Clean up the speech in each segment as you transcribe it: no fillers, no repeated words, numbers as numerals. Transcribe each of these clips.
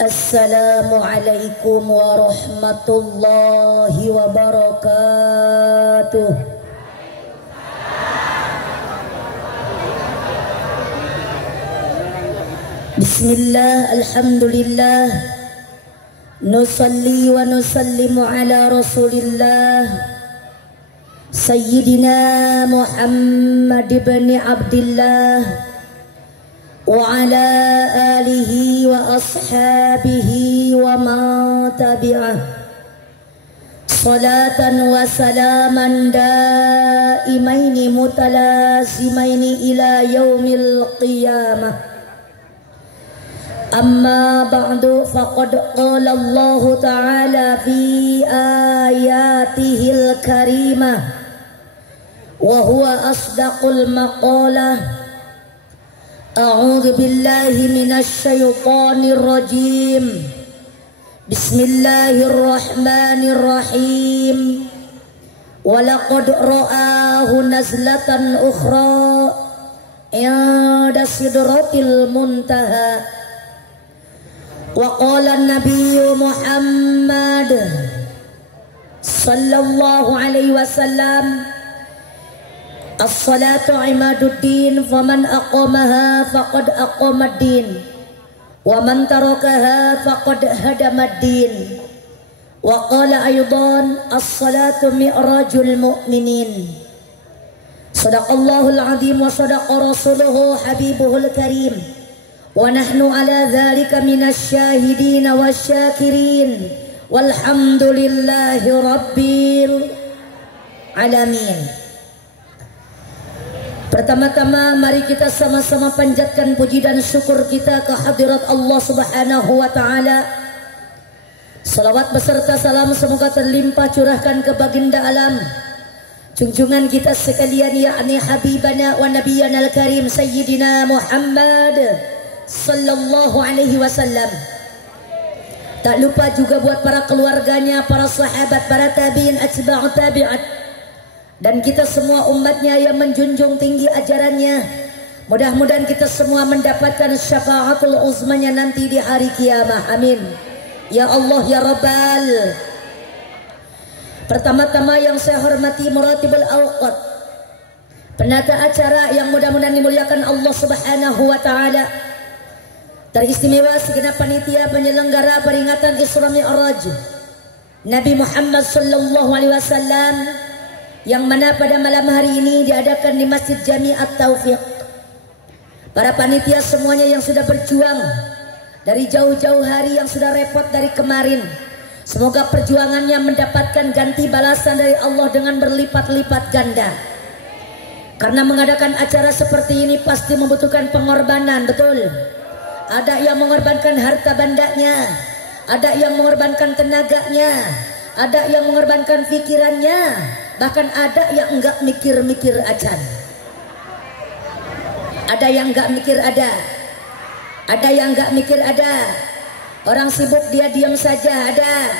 Assalamualaikum warahmatullahi wabarakatuh. Bismillah, alhamdulillah, nusalli wa nusallimu ala rasulillah Sayyidina Muhammad ibn Abdillah wa ala alihi wa ashabihi wa man tabi'ah, salatan wa salaman daimaini mutalazimaini ila yaumil qiyamah. Amma ba'du, faqad qala Allah ta'ala fi ayatihil karimah wa huwa asdaqul maqalah. A'udzu billahi minasy syaithanir rajim. Bismillahirrahmanirrahim. Wa laqad ra'ahu nazlatan ukhra 'inda sidratil muntaha. Wa qala an-nabiyyu Muhammad sallallahu alaihi wasallam, as-salatu imaduddin, faman aqamaha faqad aqamaddin, wa man tarakaha faqad hadamaddin. Wa qala aydan, as-salatu mi'rajul mu'minin. Sadaqallahul azim wa sadaqa rasuluhu habibuhul karim. Wa nahnu ala dzalika minasy syahidin wasyakirin. Walhamdulillahi rabbil alamin. Pertama-tama mari kita sama-sama panjatkan puji dan syukur kita ke hadirat Allah Subhanahu wa taala. Salawat beserta salam semoga terlimpah curahkan ke baginda alam, junjungan kita sekalian, yakni habibana wa nabiyana al-karim Sayyidina Muhammad sallallahu alaihi wasallam. Tak lupa juga buat para keluarganya, para sahabat, para tabi'in, atba'ut tabi'at, dan kita semua umatnya yang menjunjung tinggi ajarannya. Mudah-mudahan kita semua mendapatkan syafaatul uzmanya nanti di hari kiamah. Amin ya Allah ya Rabbal. Pertama-tama yang saya hormati Muratibul Awqat, penata acara yang mudah-mudahan dimuliakan Allah Subhanahu wa taala. Teristimewa segenap panitia penyelenggara peringatan Isra Mi'raj Nabi Muhammad sallallahu alaihi wasallam, yang mana pada malam hari ini diadakan di Masjid Jami' At-Taufiq. Para panitia semuanya yang sudah berjuang dari jauh-jauh hari, yang sudah repot dari kemarin, semoga perjuangannya mendapatkan ganti balasan dari Allah dengan berlipat-lipat ganda. Karena mengadakan acara seperti ini pasti membutuhkan pengorbanan, betul? Ada yang mengorbankan harta bandanya, ada yang mengorbankan tenaganya, ada yang mengorbankan pikirannya, bahkan ada yang enggak mikir-mikir acan. Ada yang enggak mikir ada yang enggak mikir ada. Orang sibuk dia diam saja ada.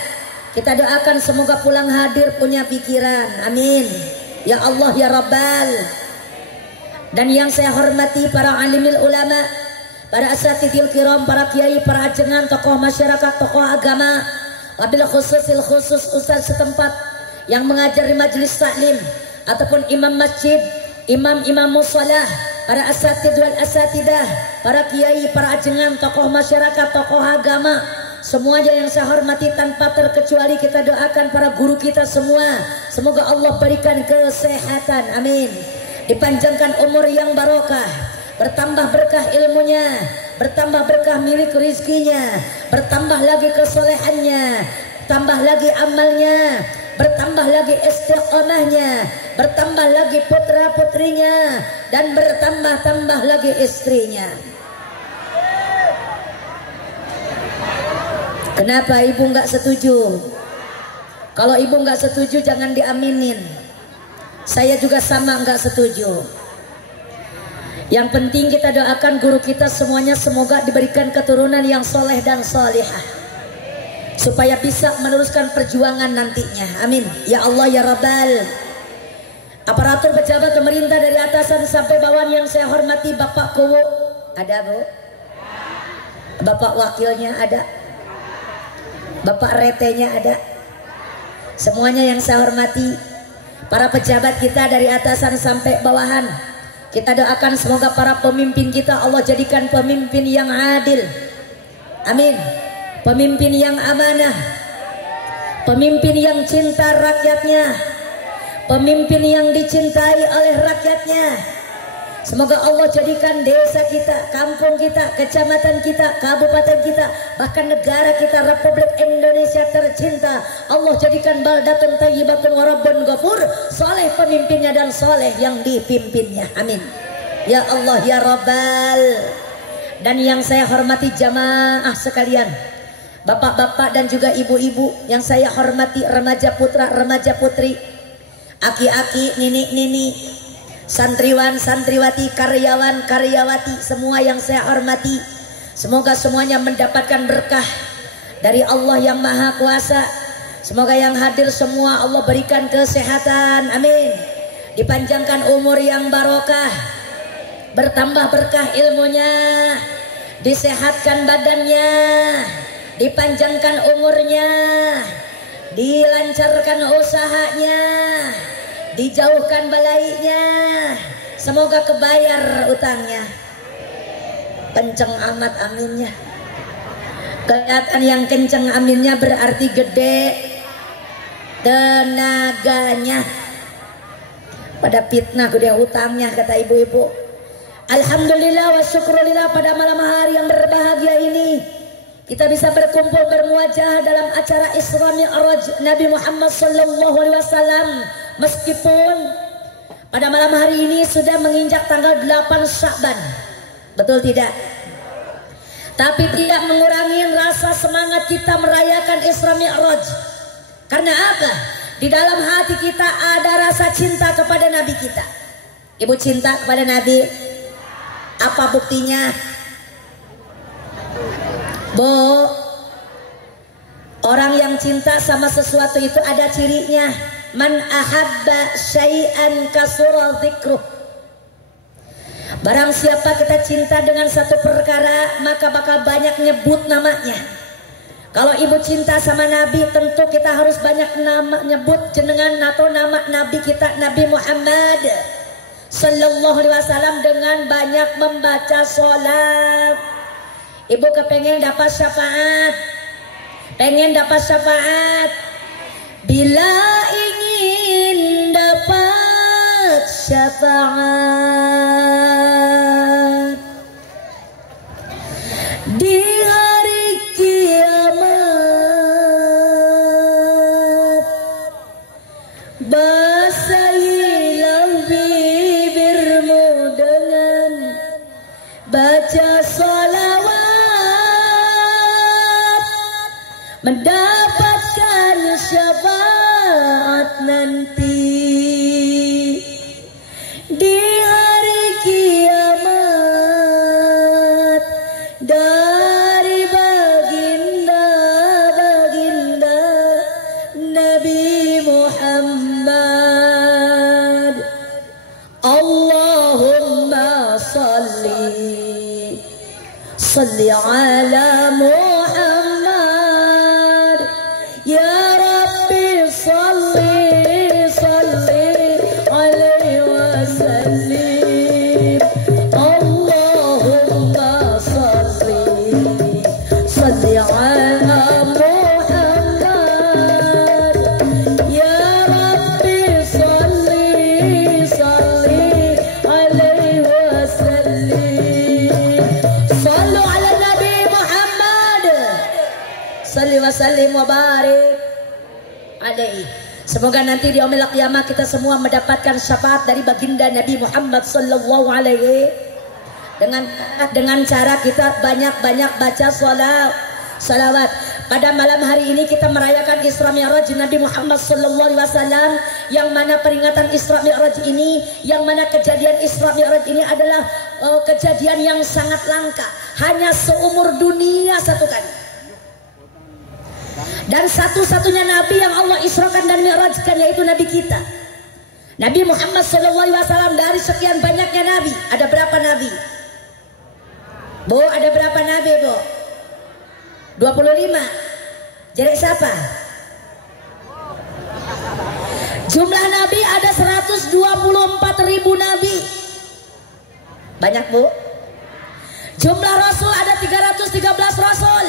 Kita doakan semoga pulang hadir punya pikiran. Amin ya Allah ya Rabbal. Dan yang saya hormati para alimil ulama, para asatidil kiram, para kiai, para ajengan, tokoh masyarakat, tokoh agama, wabil khusus ustaz setempat yang mengajar di majelis taklim ataupun imam masjid, imam-imam musalah, para asatid wal asatidah, para kiai, para ajengan, tokoh masyarakat, tokoh agama, semuanya yang saya hormati tanpa terkecuali. Kita doakan para guru kita semua, semoga Allah berikan kesehatan, amin. Dipanjangkan umur yang barokah, bertambah berkah ilmunya, bertambah berkah milik rizkinya, bertambah lagi kesolehannya, tambah lagi amalnya, bertambah lagi istiqamahnya, bertambah lagi putra putrinya, dan bertambah-tambah lagi istrinya. Kenapa ibu nggak setuju? Kalau ibu nggak setuju jangan diaminin. Saya juga sama nggak setuju. Yang penting kita doakan guru kita semuanya semoga diberikan keturunan yang soleh dan solihah, supaya bisa meneruskan perjuangan nantinya. Amin ya Allah ya Rabbal. Aparatur pejabat pemerintah dari atasan sampai bawahan yang saya hormati, Bapak Kowo ada Bu? Bapak wakilnya ada? Bapak retenya ada. Semuanya yang saya hormati, para pejabat kita dari atasan sampai bawahan, kita doakan semoga para pemimpin kita Allah jadikan pemimpin yang adil. Amin. Pemimpin yang amanah, pemimpin yang cinta rakyatnya, pemimpin yang dicintai oleh rakyatnya. Semoga Allah jadikan desa kita, kampung kita, kecamatan kita, kabupaten kita, bahkan negara kita Republik Indonesia tercinta, Allah jadikan baldatun thayyibatun wa rabbun ghafur, soleh pemimpinnya dan soleh yang dipimpinnya. Amin. Ya Allah ya Rabbal. Dan yang saya hormati jamaah sekalian, bapak-bapak dan juga ibu-ibu yang saya hormati, remaja putra, remaja putri, aki-aki, nini-nini, santriwan, santriwati, karyawan, karyawati, semua yang saya hormati, semoga semuanya mendapatkan berkah dari Allah yang Maha Kuasa. Semoga yang hadir semua Allah berikan kesehatan, amin. Dipanjangkan umur yang barokah, bertambah berkah ilmunya, disehatkan badannya, dipanjangkan umurnya, dilancarkan usahanya, dijauhkan balainya, semoga kebayar utangnya. Kenceng amat aminnya. Kelihatan yang kenceng aminnya berarti gede tenaganya. Pada fitnah gede utangnya kata ibu-ibu. Alhamdulillah wa syukrulillah, pada malam hari yang berbahagia ini kita bisa berkumpul bermuajah dalam acara Isra Mi'raj Nabi Muhammad sallallahu alaihi wasallam. Meskipun pada malam hari ini sudah menginjak tanggal 8 Sya'ban, betul tidak? Tapi tidak mengurangi rasa semangat kita merayakan Isra Mi'raj. Karena apa? Di dalam hati kita ada rasa cinta kepada Nabi kita. Ibu cinta kepada Nabi? Apa buktinya? Bu, orang yang cinta sama sesuatu itu ada cirinya. Man ahabba syai'an kasura dzikruh. Barang siapa kita cinta dengan satu perkara, maka bakal banyak nyebut namanya. Kalau ibu cinta sama Nabi, tentu kita harus banyak nama nyebut jenengan atau nama Nabi kita, Nabi Muhammad sallallahu alaihi wasallam, dengan banyak membaca sholat. Ibu kepengen dapat syafaat, pengen dapat syafaat. Bila ingin dapat syafaat di hari kiamat, basahilah bibirmu dengan baca sholawat, mendapatkan syafaat nanti di hari kiamat dari baginda Nabi Muhammad. Allahumma salli ala Muhammad. Ya Rabbi salli alaihi wasallim. Allahumma salli ala Muhammad. Ya Rabbi salli alaihi wasallim. Sallu ala Nabi Muhammad. Salli wa sallim wa barik alaihi. Semoga nanti di yaumil qiyamah kita semua mendapatkan syafaat dari baginda Nabi Muhammad sallallahu alaihi, dengan cara kita banyak-banyak baca salawat. Pada malam hari ini kita merayakan Isra Mi'raj Nabi Muhammad sallallahu alaihi wasallam, yang mana peringatan Isra Mi'raj ini, yang mana kejadian Isra Mi'raj ini adalah kejadian yang sangat langka, hanya seumur dunia satu kali. Dan satu-satunya Nabi yang Allah Israkan dan Mi'rajkan yaitu Nabi kita, Nabi Muhammad SAW. Dari sekian banyaknya Nabi, ada berapa Nabi? Bu, ada berapa Nabi, Bu? 25. Jadi siapa? Jumlah nabi ada 124.000 nabi. Banyak bu. Jumlah rasul ada 313 rasul.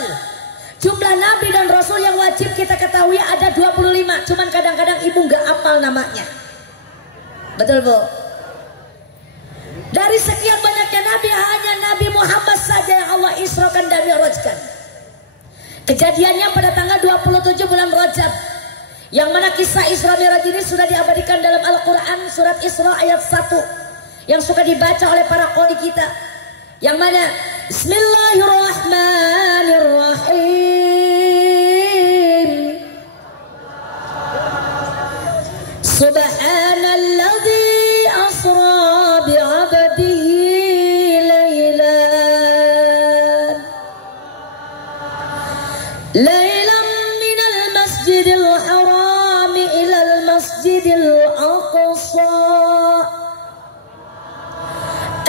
Jumlah nabi dan rasul yang wajib kita ketahui ada 25. Cuman kadang-kadang ibu nggak hafal namanya. Betul bu? Dari sekian banyaknya nabi, hanya Nabi Muhammad saja yang Allah Israkan dan Mi'rajkan. Kejadiannya pada tanggal 27 bulan Rajab, yang mana kisah Isra Mi'raj ini sudah diabadikan dalam Al-Quran surat Isra ayat 1 yang suka dibaca oleh para qori kita, yang mana Bismillahirrahmanirrahim. Subhanalladzi asra bi'abdihi laylan minal masjidil haram ilal masjidil aqsa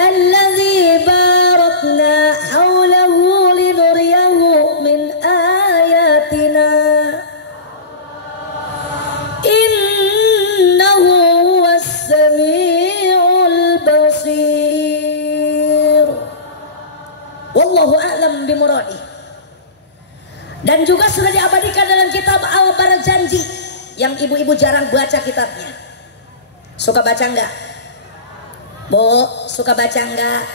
alladzi barakna hawlahu linuriyahu min ayatina innahu huwas sami'ul basir. Wallahu a'lam bimuradi. Dan juga sudah diabadikan dalam kitab Al-Barzanji yang ibu-ibu jarang baca kitabnya. Suka baca enggak? Bu, suka baca enggak?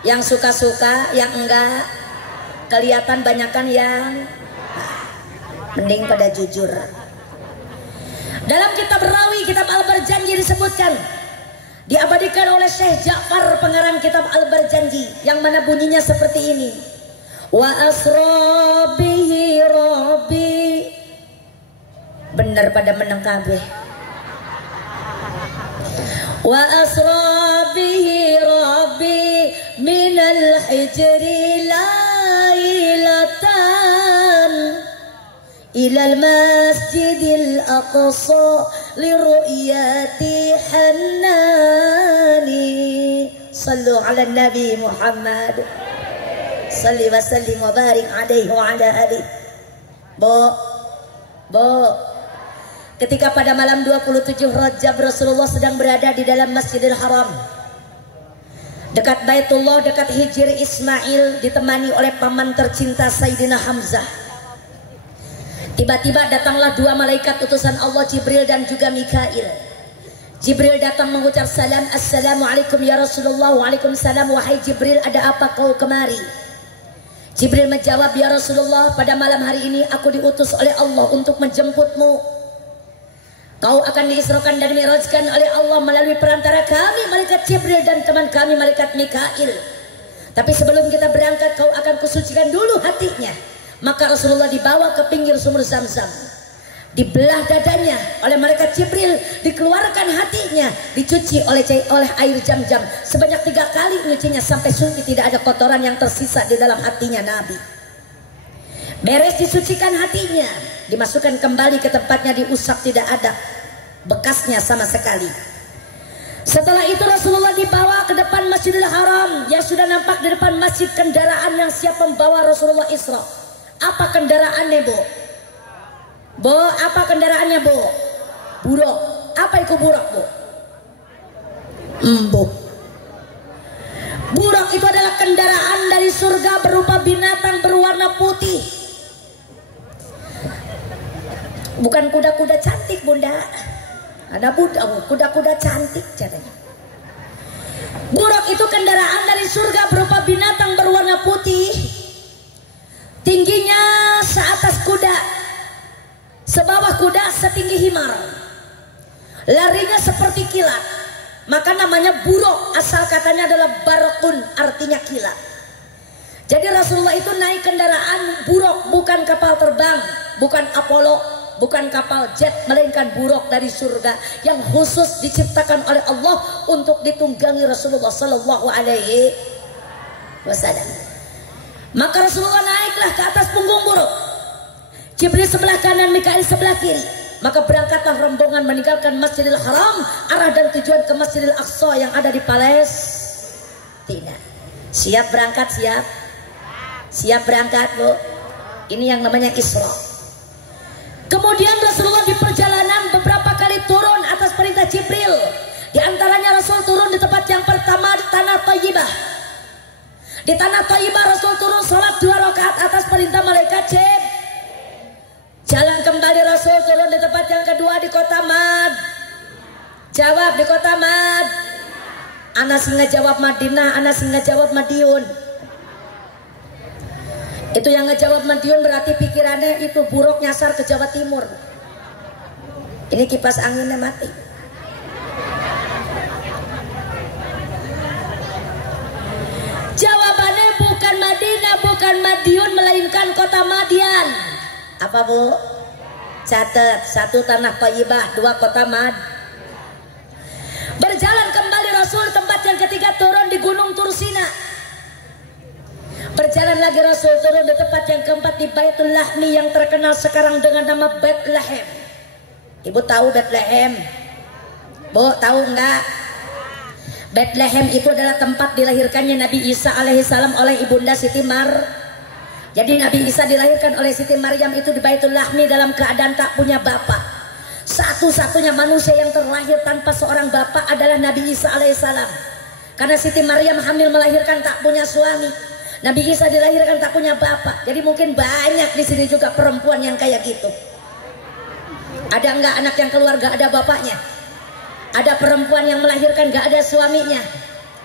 Yang suka-suka, yang enggak? Kelihatan banyakan yang mending pada jujur. Dalam kitab Rawi, kitab Al-Barzanji disebutkan, diabadikan oleh Syekh Ja'far pengarang kitab Al-Barzanji, yang mana bunyinya seperti ini. Wa asra bihi rabbi. Bener pada menang kabeh. Wa asra bihi rabbi minal hijri lailatan ilal masjidil aqsa liru'yati hannani. Sallu ala nabi Muhammad salli wa sallim wa barik alaihi wa ala alihi. Bu, ketika pada malam 27 Rajab Rasulullah sedang berada di dalam Masjidil Haram dekat Baitullah, dekat Hijri Ismail, ditemani oleh paman tercinta Sayyidina Hamzah. Tiba-tiba datanglah dua malaikat utusan Allah, Jibril dan juga Mikail. Jibril datang mengucap salam, Assalamualaikum ya Rasulullah. Waalaikumsalam. Wahai Jibril, ada apa kau kemari? Jibril menjawab, ya Rasulullah, pada malam hari ini aku diutus oleh Allah untuk menjemputmu. Kau akan diisrakan dan mi'rajkan oleh Allah melalui perantara kami malaikat Jibril dan teman kami malaikat Mikail. Tapi sebelum kita berangkat, kau akan kusucikan dulu hatinya. Maka Rasulullah dibawa ke pinggir sumur Zam-Zam, dibelah dadanya oleh malaikat Jibril, dikeluarkan hatinya, dicuci oleh air Zam-Zam sebanyak 3 kali nyucinya sampai suci, tidak ada kotoran yang tersisa di dalam hatinya Nabi. Beres disucikan hatinya, dimasukkan kembali ke tempatnya, diusap, tidak ada bekasnya sama sekali. Setelah itu Rasulullah dibawa ke depan Masjidil Haram yang sudah nampak di depan masjid kendaraan yang siap membawa Rasulullah Isra. Apa kendaraannya bu? Bu, apa kendaraannya bu? Buruk. Apa itu buruk bu? Embuk. Buruk itu adalah kendaraan dari surga berupa binatang berwarna putih. Bukan kuda-kuda cantik bunda. Ada kuda-kuda cantik caranya. Buruk itu kendaraan dari surga berupa binatang berwarna putih. Tingginya seatas kuda, sebawah kuda setinggi himar, larinya seperti kilat, maka namanya buruk. Asal katanya adalah barakun, artinya kilat. Jadi Rasulullah itu naik kendaraan buruk, bukan kapal terbang, bukan Apollo, bukan kapal jet, melainkan buruk dari surga yang khusus diciptakan oleh Allah untuk ditunggangi Rasulullah Sallallahu Alaihi Wasallam. Maka Rasulullah naiklah ke atas punggung buruk, Jibril sebelah kanan, Mikail sebelah kiri. Maka berangkatlah rombongan meninggalkan Masjidil Haram, arah dan tujuan ke Masjidil Aqsa yang ada di Palestina. Siap berangkat? Siap berangkat bu. Ini yang namanya Isra. yang pertama di tanah Thayyibah. Di tanah Thayyibah Rasul turun sholat 2 rakaat atas perintah malaikat Jibril. Jalan kembali Rasul turun di tempat yang kedua di kota Mad. Jawab, di kota Mad. Anas ngejawab Madinah, Anas ngejawab Madiun. Itu yang ngejawab Madiun berarti pikirannya itu buruk nyasar ke Jawa Timur. Ini kipas anginnya mati. Jawabannya bukan Madinah, bukan Madiun, melainkan kota Madian. Apa bu? Catat, 1 tanah Thayyibah, 2 kota Mad. Berjalan kembali Rasul tempat yang ketiga turun di Gunung Tursina. Berjalan lagi Rasul turun di tempat yang keempat di Baitul Lahmi yang terkenal sekarang dengan nama Bethlehem. Ibu tahu Bethlehem? Bu tahu enggak? Bethlehem itu adalah tempat dilahirkannya Nabi Isa alaihissalam oleh ibunda Siti Jadi Nabi Isa dilahirkan oleh Siti Maryam itu di Baitul Lahmi dalam keadaan tak punya bapak. Satu-satunya manusia yang terlahir tanpa seorang bapak adalah Nabi Isa alaihissalam. Karena Siti Maryam hamil melahirkan tak punya suami. Nabi Isa dilahirkan tak punya bapak. Jadi mungkin banyak di sini juga perempuan yang kayak gitu. Ada enggak anak yang keluar gak ada bapaknya? Ada perempuan yang melahirkan gak ada suaminya?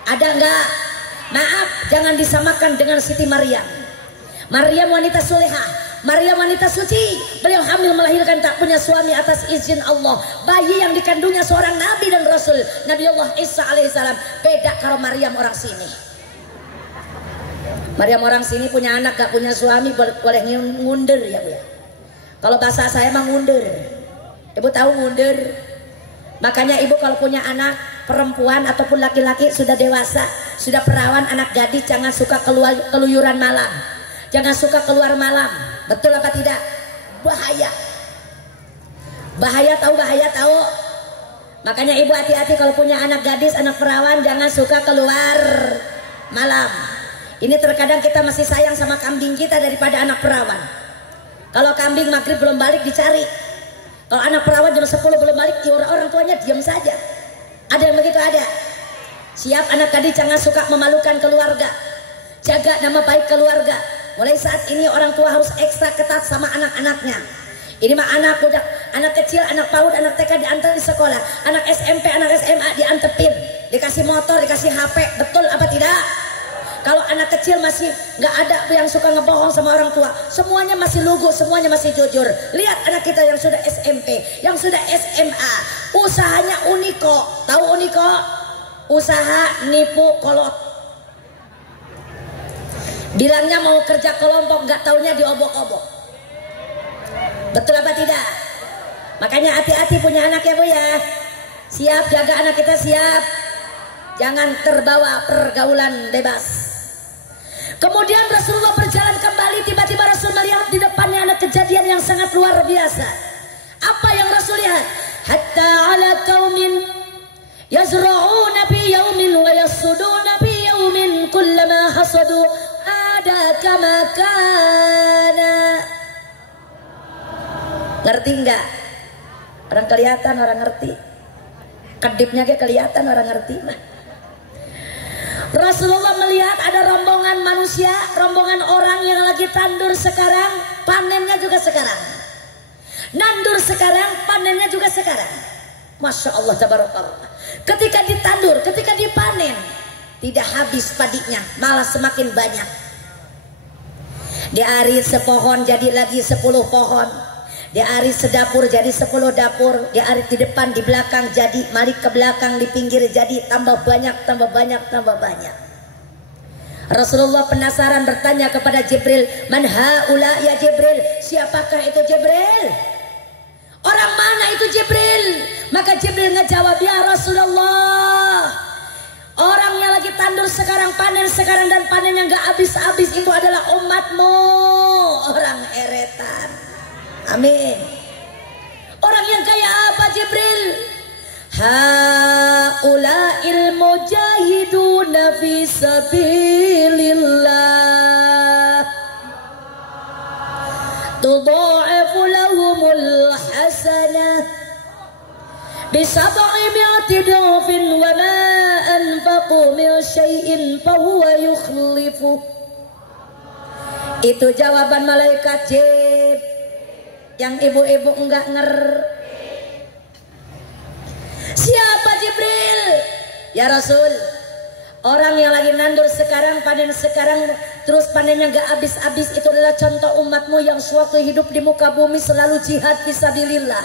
Ada enggak? Maaf, jangan disamakan dengan Siti Maryam. Maryam wanita solehah, Maryam wanita suci. Beliau hamil melahirkan tak punya suami atas izin Allah. Bayi yang dikandungnya seorang nabi dan rasul, Nabi Allah Isa alaihissalam. Beda kalau Maryam orang sini. Maryam orang sini punya anak gak punya suami, boleh ngundur ya Bu ya. Kalau bahasa saya emang ngundur. Ibu tahu ngundur? Makanya ibu kalau punya anak perempuan ataupun laki-laki sudah dewasa, sudah perawan, anak gadis, jangan suka keluyuran malam. Jangan suka keluar malam. Betul apa tidak? Bahaya. Bahaya tahu, bahaya tahu. Makanya ibu hati-hati kalau punya anak gadis, anak perawan, jangan suka keluar malam. Ini terkadang kita masih sayang sama kambing kita daripada anak perawan. Kalau kambing maghrib belum balik dicari. Kalau anak perawan jam 10 belum balik, orang tuanya diam saja. Ada yang begitu? Ada. Siap anak gadis, jangan suka memalukan keluarga. Jaga nama baik keluarga. Mulai saat ini orang tua harus ekstra ketat sama anak-anaknya. Ini mah anak udah, anak kecil, anak PAUD, anak TK diantar di sekolah, anak SMP, anak SMA diantepin, dikasih motor, dikasih HP. Betul apa tidak? Kalau anak kecil masih nggak ada yang suka ngebohong sama orang tua, semuanya masih lugu, semuanya masih jujur. Lihat anak kita yang sudah SMP, yang sudah SMA, usahanya Uniko. Tahu Uniko? Usaha nipu kolot. Bilangnya mau kerja kelompok, nggak taunya diobok-obok. Betul apa tidak? Makanya hati-hati punya anak ya Bu ya. Siap jaga anak kita, siap. Jangan terbawa pergaulan bebas. Kemudian Rasulullah berjalan kembali, tiba-tiba Rasul melihat di depannya ada kejadian yang sangat luar biasa. Apa yang Rasul lihat? Hatta ala qaumin yazra'una fi yaumin wa yasuduna fi yaumin kullama hasadu ada kama kana. Ngerti enggak? Orang kelihatan, orang ngerti. Kedipnya ke kelihatan, orang ngerti mah. Rasulullah melihat ada rombongan manusia, rombongan orang yang lagi tandur sekarang, panennya juga sekarang. Nandur sekarang, panennya juga sekarang. Masya Allah, tabarakallah. Ketika ditandur, ketika dipanen, tidak habis padinya, malah semakin banyak. Diarit sepohon jadi lagi 10 pohon. Diarit sedapur jadi 10 dapur. Diarit di depan, di belakang jadi, mari ke belakang, di pinggir jadi, tambah banyak, tambah banyak, tambah banyak. Rasulullah penasaran bertanya kepada Jibril, man haula ya Jibril, siapakah itu Jibril? Orang mana itu Jibril? Maka Jibril ngejawab, ya Rasulullah, orang yang lagi tandur sekarang, panen sekarang, dan panen yang gak habis-habis itu adalah umatmu, orang eretan. Amin. Orang yang kayak apa Jibril? Haula'il mujahiduna fi sabilillah tudha'ifu lahumul hasanah. bisab'i mi'ati dhafin wa ma anfaqu min syai'in fa huwa yukhlifu. Itu jawaban malaikat Jibril yang ibu-ibu enggak Siapa Jibril? Ya Rasul, orang yang lagi nandur sekarang, panen sekarang, terus panennya gak habis-habis, itu adalah contoh umatmu yang suatu hidup di muka bumi selalu jihad fisabilillah,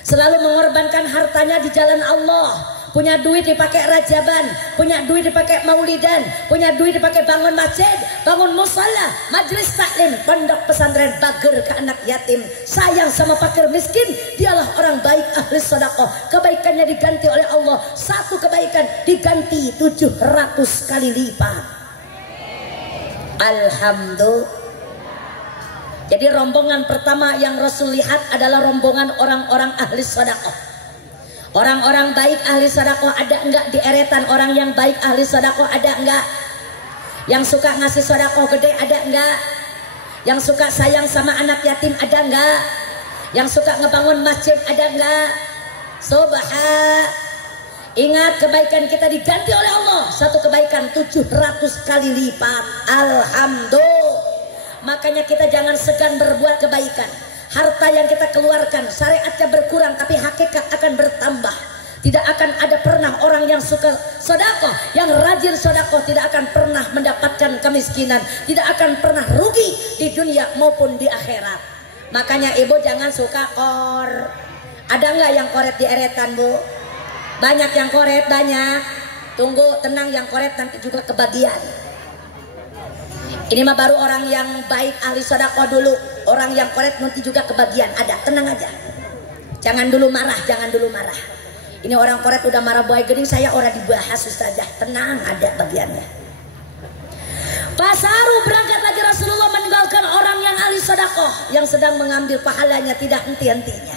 selalu mengorbankan hartanya di jalan Allah. Punya duit dipakai rajaban, punya duit dipakai maulidan, punya duit dipakai bangun masjid, bangun musala, majelis taklim, pondok pesantren, bager ke anak yatim, sayang sama fakir miskin. Dialah orang baik, ahli sedekah. Kebaikannya diganti oleh Allah, satu kebaikan diganti 700 kali lipat. Alhamdulillah. Jadi rombongan pertama yang Rasul lihat adalah rombongan orang-orang ahli sedekah. Orang-orang baik ahli sedekah ada enggak di eretan? Orang yang baik ahli sedekah ada enggak? Yang suka ngasih sedekah gede ada enggak? Yang suka sayang sama anak yatim ada enggak? Yang suka ngebangun masjid ada enggak? Ingat, kebaikan kita diganti oleh Allah, satu kebaikan 700 kali lipat. Alhamdulillah. Makanya kita jangan segan berbuat kebaikan. Harta yang kita keluarkan syariatnya berkurang, tapi hakikat akan bertambah. Tidak akan ada pernah orang yang suka sedekah, yang rajin sedekah, tidak akan pernah mendapatkan kemiskinan, tidak akan pernah rugi di dunia maupun di akhirat. Makanya ibu jangan suka kor. Ada nggak yang koret di eretan, Bu? Banyak yang koret, banyak. Tunggu, tenang, yang koret nanti juga kebagian. Ini mah baru orang yang baik ahli sedekah dulu. Orang yang koret nanti juga kebagian. Ada, tenang aja. Jangan dulu marah, jangan dulu marah. Ini orang koret udah marah buaya gening, saya orang dibahas saja. Tenang, ada bagiannya. Pasaru berangkat lagi Rasulullah meninggalkan orang yang ahli sedekah, yang sedang mengambil pahalanya tidak henti-hentinya.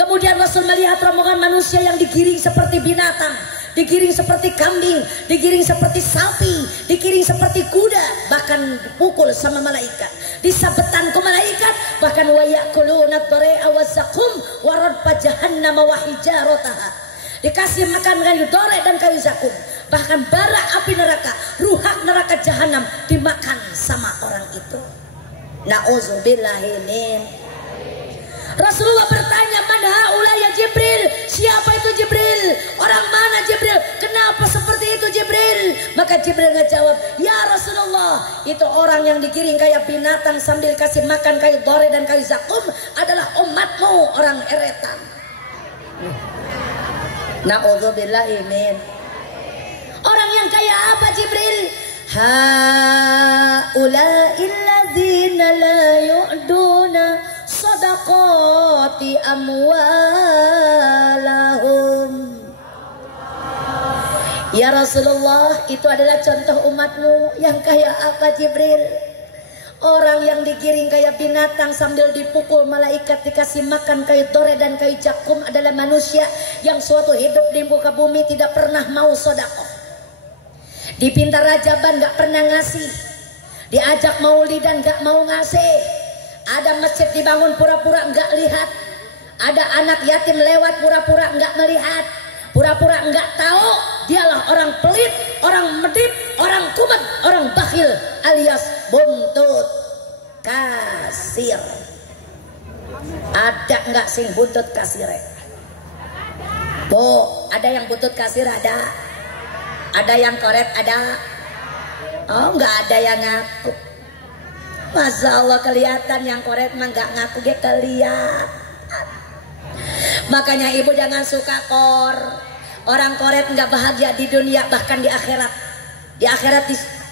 Kemudian Rasul melihat rombongan manusia yang digiring seperti binatang, digiring seperti kambing, digiring seperti sapi, digiring seperti kuda, bahkan dipukul sama malaikat, disabetan ke malaikat, bahkan wa yakuluna tari'a wa zakum wa radfa jahannam wa hijarataha. Dikasih makan kayu dore dan kayu zakum, bahkan bara api neraka, ruhak neraka jahanam dimakan sama orang itu. Nauzubillahi min. Rasulullah bertanya, "Man haula ya Jibril?" Siapa itu Jibril? Orang mana Jibril? Kenapa seperti itu Jibril? Maka Jibril ngejawab, "Ya Rasulullah, itu orang yang digiring kayak binatang sambil kasih makan kayu dore dan kayu zakum adalah umatmu, orang eretan." Na'udzubillahi min. Orang yang kayak apa Jibril? Haula'il ladzina la yu'duna sadaqati amwalahum. Ya Rasulullah, itu adalah contoh umatmu yang kayak apa Jibril? Orang yang digiring kayak binatang sambil dipukul malaikat, dikasih makan kayu dore dan kayu jakum adalah manusia yang suatu hidup di muka bumi tidak pernah mau sedekah. Dipinta rajaban gak pernah ngasih, diajak maulidan gak mau ngasih, ada masjid dibangun pura-pura gak lihat, ada anak yatim lewat pura-pura gak melihat, pura-pura gak tahu. Dialah orang pelit, orang medit, orang kumat, orang bakhil alias buntut kasir. Ada nggak sing buntut kasir? Bu, ada yang buntut kasir? Ada yang koret? Ada? Oh, nggak ada yang ngaku. Masya Allah, kelihatan yang koret mah nggak ngaku, dia kelihatan. Makanya ibu jangan suka kor. Orang koret nggak bahagia di dunia, bahkan di akhirat. Di akhirat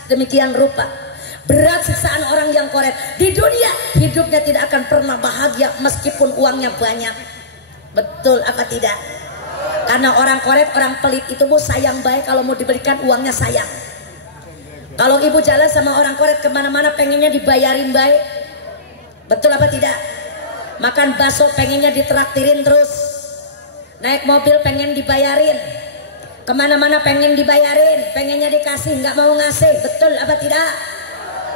demikian rupa. Berat siksaan orang yang koret. Di dunia hidupnya tidak akan pernah bahagia meskipun uangnya banyak. Betul apa tidak? Karena orang koret, orang pelit itu Bu sayang baik, kalau mau diberikan uangnya sayang. Kalau ibu jalan sama orang koret kemana-mana pengennya dibayarin baik. Betul apa tidak? Makan bakso pengennya ditraktirin terus. Naik mobil pengen dibayarin, kemana-mana pengen dibayarin, pengennya dikasih, nggak mau ngasih. Betul apa tidak?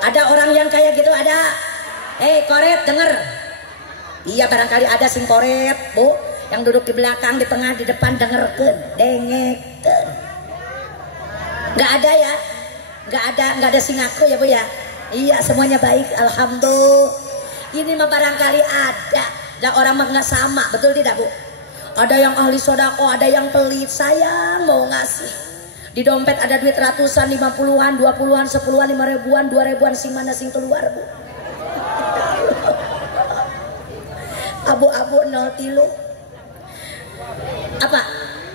Ada orang yang kayak gitu, ada. Koret denger. Iya barangkali ada sing koret Bu, Yang duduk di belakang, di tengah, di depan dengerkeun, dengekeun. Nggak ada ya? Nggak ada sing ngaku ya Bu ya? Iya, semuanya baik, alhamdulillah. Ini mah barangkali ada. Dan orang mah nggak sama, betul tidak Bu? Ada yang ahli sodako, ada yang pelit, sayang mau ngasih. Di dompet ada duit ratusan, 50-an, 20-an, 10-an, 5 ribuan, 2 ribuan, sing mana sing keluar Bu? Abu-abu 03. Apa?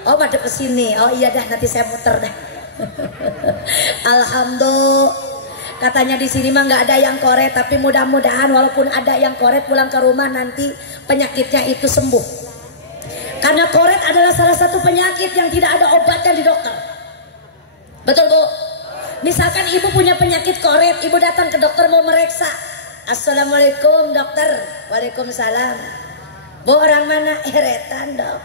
Oh pada kesini. Oh iya dah, nanti saya muter dah. Alhamdulillah. Katanya di sini mah nggak ada yang koret, tapi mudah-mudahan walaupun ada yang koret pulang ke rumah nanti penyakitnya itu sembuh. Karena koret adalah salah satu penyakit yang tidak ada obatnya di dokter. Betul Bu? Misalkan ibu punya penyakit koret, ibu datang ke dokter mau mereksa. Assalamualaikum dokter. Waalaikumsalam. Bu orang mana? Heretan dok.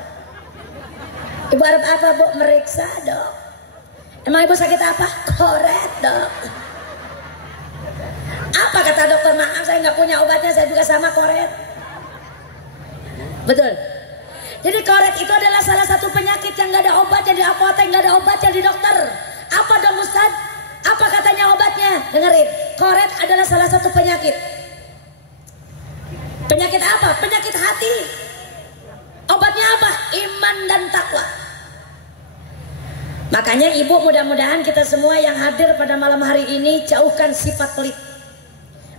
Ibu harap apa Bu? Meriksa dok. Emang ibu sakit apa? Koret dok. Apa kata dokter? Maaf saya nggak punya obatnya, saya juga sama koret. Betul. Jadi koret itu adalah salah satu penyakit yang nggak ada obatnya di apotek, nggak ada obatnya di dokter. Apa dong Ustaz? Apa katanya obatnya? Dengerin. Koret adalah salah satu penyakit. Penyakit apa? Penyakit hati. Obatnya apa? Iman dan takwa. Makanya ibu mudah-mudahan kita semua yang hadir pada malam hari ini jauhkan sifat pelit.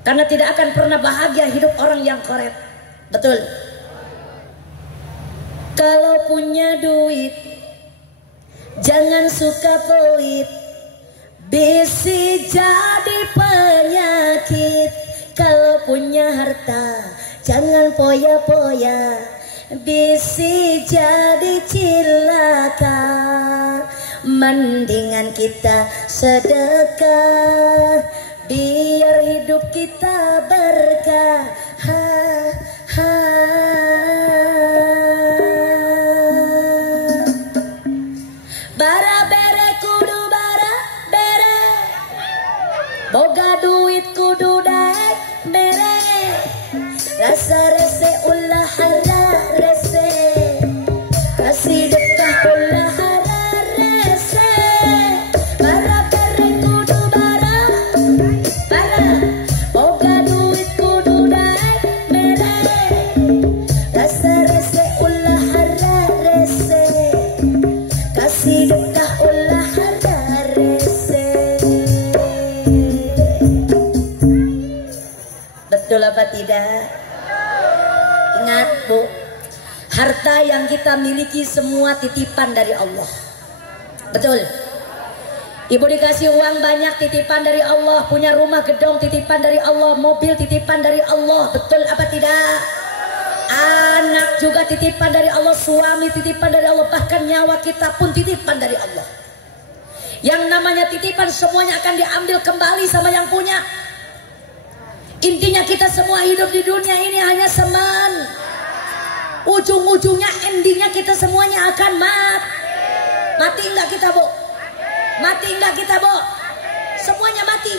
Karena tidak akan pernah bahagia hidup orang yang koret. Betul. Kalau punya duit jangan suka pelit, bisi jadi penyakit. Kalau punya harta jangan poya-poya, bisi jadi cilaka. Mendingan kita sedekah, biar hidup kita berkah. Bara bere kudu bara bere, boga duit kudu daek bere, rasa rese ulah hara rese, kasih dekah ulah hara rese. Bara bere kudu bara bara, boga duit kudu daek bere, rasa rese ulah hara rese, kasih dekah ulah hara rese. Betul apa tidak? Ingat Bu, harta yang kita miliki semua titipan dari Allah. Betul. Ibu dikasih uang banyak titipan dari Allah, punya rumah gedong titipan dari Allah, mobil titipan dari Allah. Betul apa tidak? Anak juga titipan dari Allah, suami titipan dari Allah, bahkan nyawa kita pun titipan dari Allah. Yang namanya titipan semuanya akan diambil kembali sama yang punya. Intinya kita semua hidup di dunia ini hanya semen. Ujung-ujungnya endingnya kita semuanya akan mati enggak kita Bu? Mati enggak kita Bu? Semuanya mati.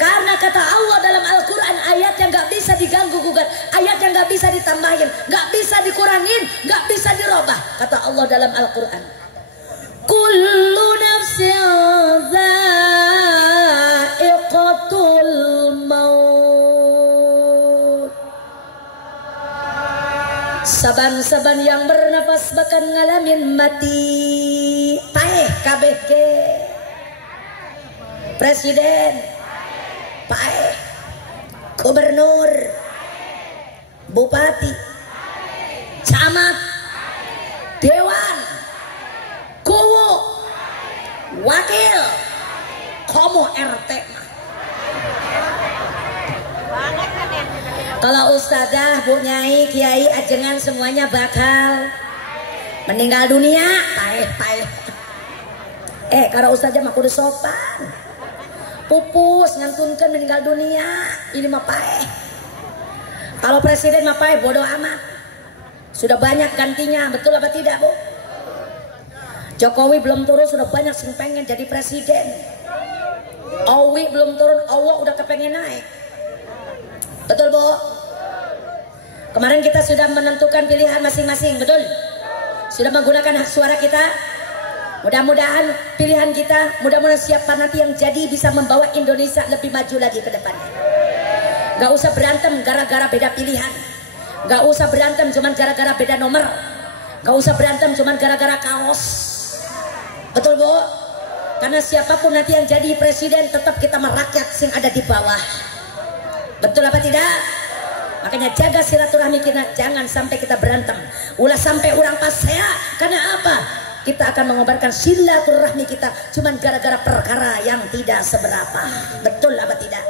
Karena kata Allah dalam Al-Quran, ayat yang gak bisa diganggu gugat, ayat yang gak bisa ditambahin, gak bisa dikurangin, gak bisa dirubah. Kata Allah dalam Al-Quran, kullu nafsin dha'iqatul maut. Saban-saban yang bernafas bakal ngalamin mati. Paeh kabeh ge. Presiden, paeh, gubernur, bupati, camat, dewan, kuwu, wakil, komo RT. Kalau ustazah, bu nyai, kiai, ajengan semuanya bakal meninggal dunia. Paeh. Kalau ustazah mah kudu sopan. Pupus ngantunkan meninggal dunia, ini mah paeh. Kalau presiden mah paeh bodoh amat. Sudah banyak gantinya, betul apa tidak Bu? Jokowi belum turun sudah banyak yang pengen jadi presiden. Owi belum turun, Allah udah kepengen naik. Betul Bu? Kemarin kita sudah menentukan pilihan masing-masing, betul? Sudah menggunakan hak suara kita. Mudah-mudahan pilihan kita, mudah-mudahan siapa nanti yang jadi bisa membawa Indonesia lebih maju lagi ke depannya. Gak usah berantem gara-gara beda pilihan. Gak usah berantem cuman gara-gara beda nomor. Gak usah berantem cuman gara-gara kaos. Betul Bu? Karena siapapun nanti yang jadi presiden tetap kita merakyat sing ada di bawah. Betul apa tidak? Makanya jaga silaturahmi kita, jangan sampai kita berantem. Ulah sampai orang pasea. Karena apa? Kita akan mengobarkan silaturahmi kita cuman gara-gara perkara yang tidak seberapa. Betul apa tidak?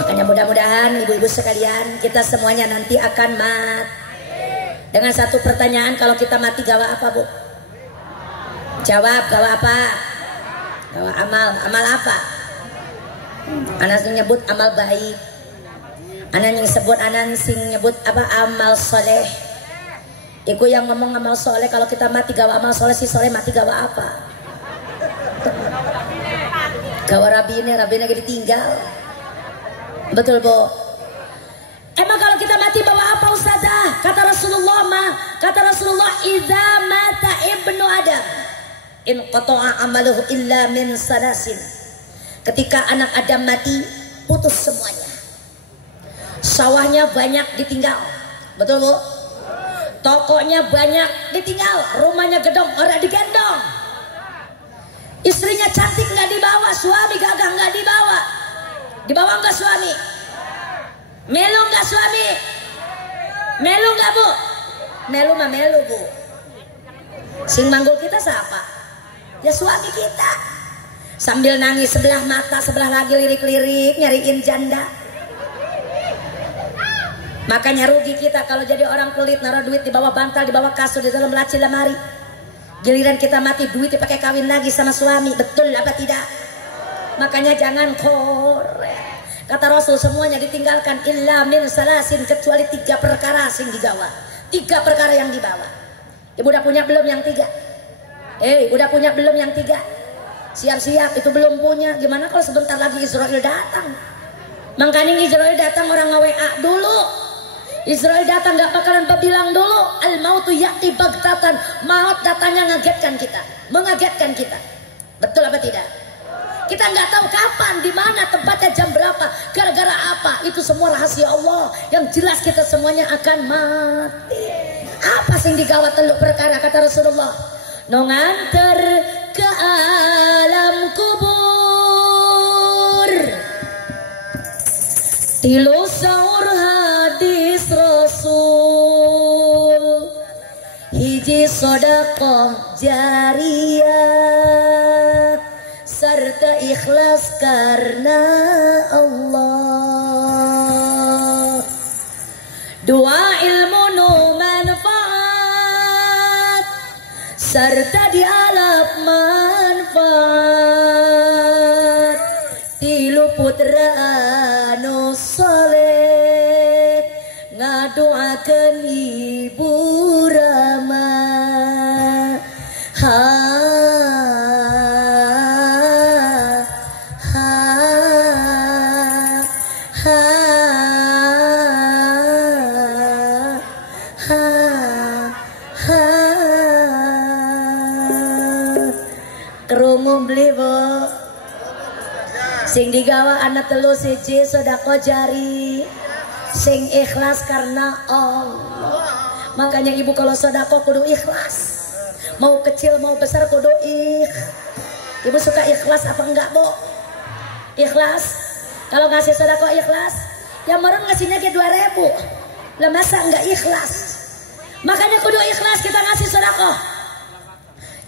Makanya mudah-mudahan ibu-ibu sekalian, kita semuanya nanti akan mati. Dengan satu pertanyaan, kalau kita mati gawa apa Bu? Jawab, gawa apa? Gawa amal. Amal apa? Anak nyebut amal baik. Anak yang sebut, anak sing nyebut apa? Amal soleh. Iku yang ngomong amal soleh, kalau kita mati gawa amal soleh, si soleh mati gawa apa? Gawa rabine lagi ditinggal. Betul Bu? Emang kalau kita mati bawa apa Ustazah? Kata Rasulullah idza mata ibnu Adam in qata'a amaluhu illa min salasin. Ketika anak Adam mati, putus semuanya. Sawahnya banyak ditinggal. Betul Bu? Tokonya banyak ditinggal, rumahnya gedong orang digendong. Istrinya cantik nggak dibawa, suami gagah nggak dibawa. Dibawa nggak suami? Melu nggak suami? Melu nggak Bu? Melu mah melu Bu. Sing manggul kita siapa? Ya suami kita. Sambil nangis sebelah mata, sebelah lagi lirik-lirik nyariin janda. Makanya rugi kita kalau jadi orang pelit, naruh duit di bawah bantal, di bawah kasur, di dalam laci lemari. Giliran kita mati, duit dipakai kawin lagi sama suami. Betul apa tidak? Makanya jangan korek. Kata Rasul semuanya ditinggalkan illa min salasin, kecuali 3 perkara sing digawa. 3 perkara yang dibawa. Ibu udah punya belum yang 3? Udah punya belum yang 3? Siap-siap, itu belum punya. Gimana kalau sebentar lagi Israel datang? Makanya Israel datang orang nge-WA dulu. Israel datang gak bakalan bilang dulu al mautu ya'ti baghtatan. Maut datangnya mengagetkan kita, mengagetkan kita. Betul apa tidak? Kita nggak tahu kapan, di mana, tempatnya, jam berapa, gara-gara apa. Itu semua rahasia Allah. Yang jelas kita semuanya akan mati. Apa sing digawa 3 perkara kata Rasulullah? No nganter ke alam kubur. Tilu saur hadis Rasul, hiji sedekah jariyah, serta ikhlas karena Allah. 2 ilmu nu manfaat, serta dialap manfaat. 3 putra anu soleh, ngadoakeun ibu Rama. Kerungu beli Bu. Sing digawa anak 3 siji sedekah jari, sing ikhlas karena Allah. Makanya ibu kalau sedekah kudu ikhlas. Mau kecil mau besar kudu Ibu suka ikhlas apa enggak Bu? Ikhlas. Kalau ngasih sedekah ikhlas, yang meren ngasihnya ke 2.000. Lah masa enggak ikhlas? Makanya kudu ikhlas kita ngasih sedekah.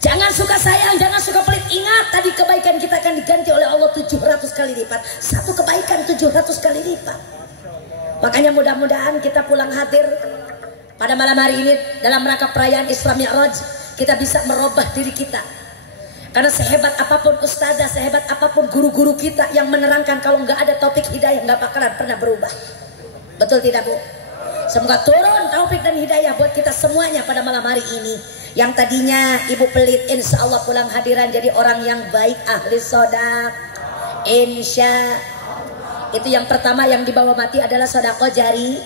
Jangan suka sayang, jangan suka pelit. Ingat tadi kebaikan kita akan diganti oleh Allah 700 kali lipat. 1 kebaikan 700 kali lipat. Makanya mudah-mudahan kita pulang hadir pada malam hari ini dalam rangka perayaan Isra Mi'raj, kita bisa merubah diri kita. Karena sehebat apapun ustazah, sehebat apapun guru-guru kita yang menerangkan, kalau nggak ada taufik hidayah nggak bakalan pernah berubah. Betul tidak Bu? Semoga turun taufik dan hidayah buat kita semuanya pada malam hari ini. Yang tadinya ibu pelit, insya Allah pulang hadiran jadi orang yang baik, ahli sodak. Insya. Itu yang pertama yang dibawa mati adalah sedekah jari.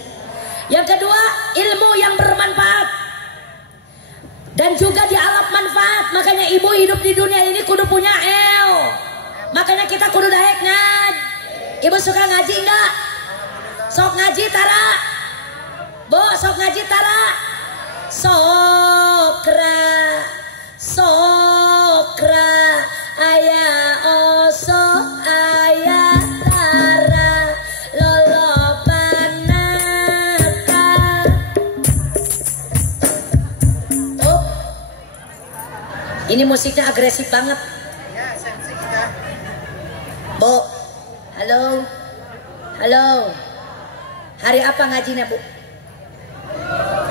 Yang kedua, ilmu yang bermanfaat dan juga di alam manfaat. Makanya ibu hidup di dunia ini kudu punya makanya kita kudu daek ngaji. Ibu suka ngaji enggak? Sok ngaji tara. Bo, sok ngaji tara. Sokra aya oso aya tara lolopanaka. Oh, ini musiknya agresif banget. Bu, halo, hari apa ngajinya Bu?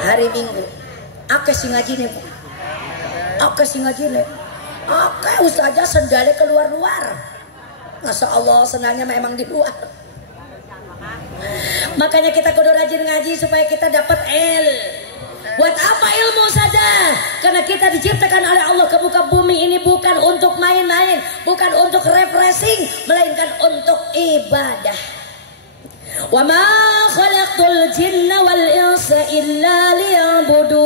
Hari Minggu. Oke sih ngajinya Bu. Oke sih ngajinya. Oke ustazah sendalnya keluar-luar. Masya Allah senangnya memang di luar. Makanya kita kudu rajin ngaji supaya kita dapat Buat apa ilmu saja? Karena kita diciptakan oleh Allah ke muka bumi ini bukan untuk main-main, bukan untuk refreshing, melainkan untuk ibadah. Wa ma khalaqtul jinna wal insa illa liya'budun.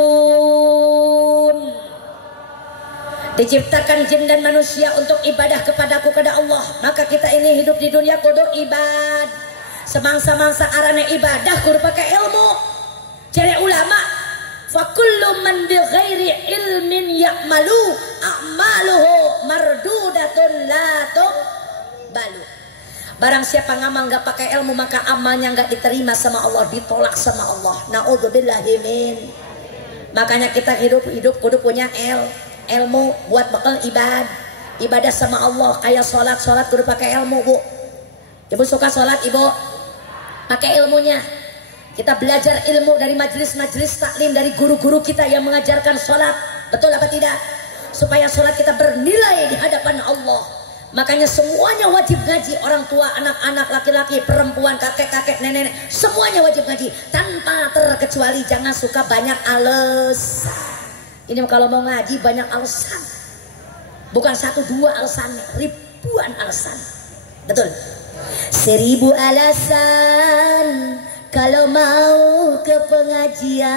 Diciptakan jin dan manusia untuk ibadah kepadaku, kepada Allah. Maka kita ini hidup di dunia kudu ibadah. Semangsa-mangsa arane ibadah kudu pakai ilmu. Cari ulama. Fakullu man bi ghairi ilmin ya'malu a'maluhu mardudatun la tuqbalu. Barang siapa ngamal nggak pakai ilmu maka amalnya nggak diterima sama Allah, ditolak sama Allah. Naudzubillahi min. Makanya kita hidup kudu punya ilmu buat bakal ibadah sama Allah. Kayak sholat kudu pakai ilmu Bu. Ibu suka sholat ibu pakai ilmunya. Kita belajar ilmu dari majelis-majelis taklim, dari guru-guru kita yang mengajarkan sholat. Betul apa tidak? Supaya sholat kita bernilai di hadapan Allah. Makanya semuanya wajib ngaji. Orang tua, anak-anak, laki-laki, perempuan, kakek-kakek, nenek-nenek, semuanya wajib ngaji. Tanpa terkecuali. Jangan suka banyak alasan. Ini kalau mau ngaji banyak alasan. Bukan 1-2 alasannya, ribuan alasan. Betul? 1000 alasan kalau mau ke pengajian.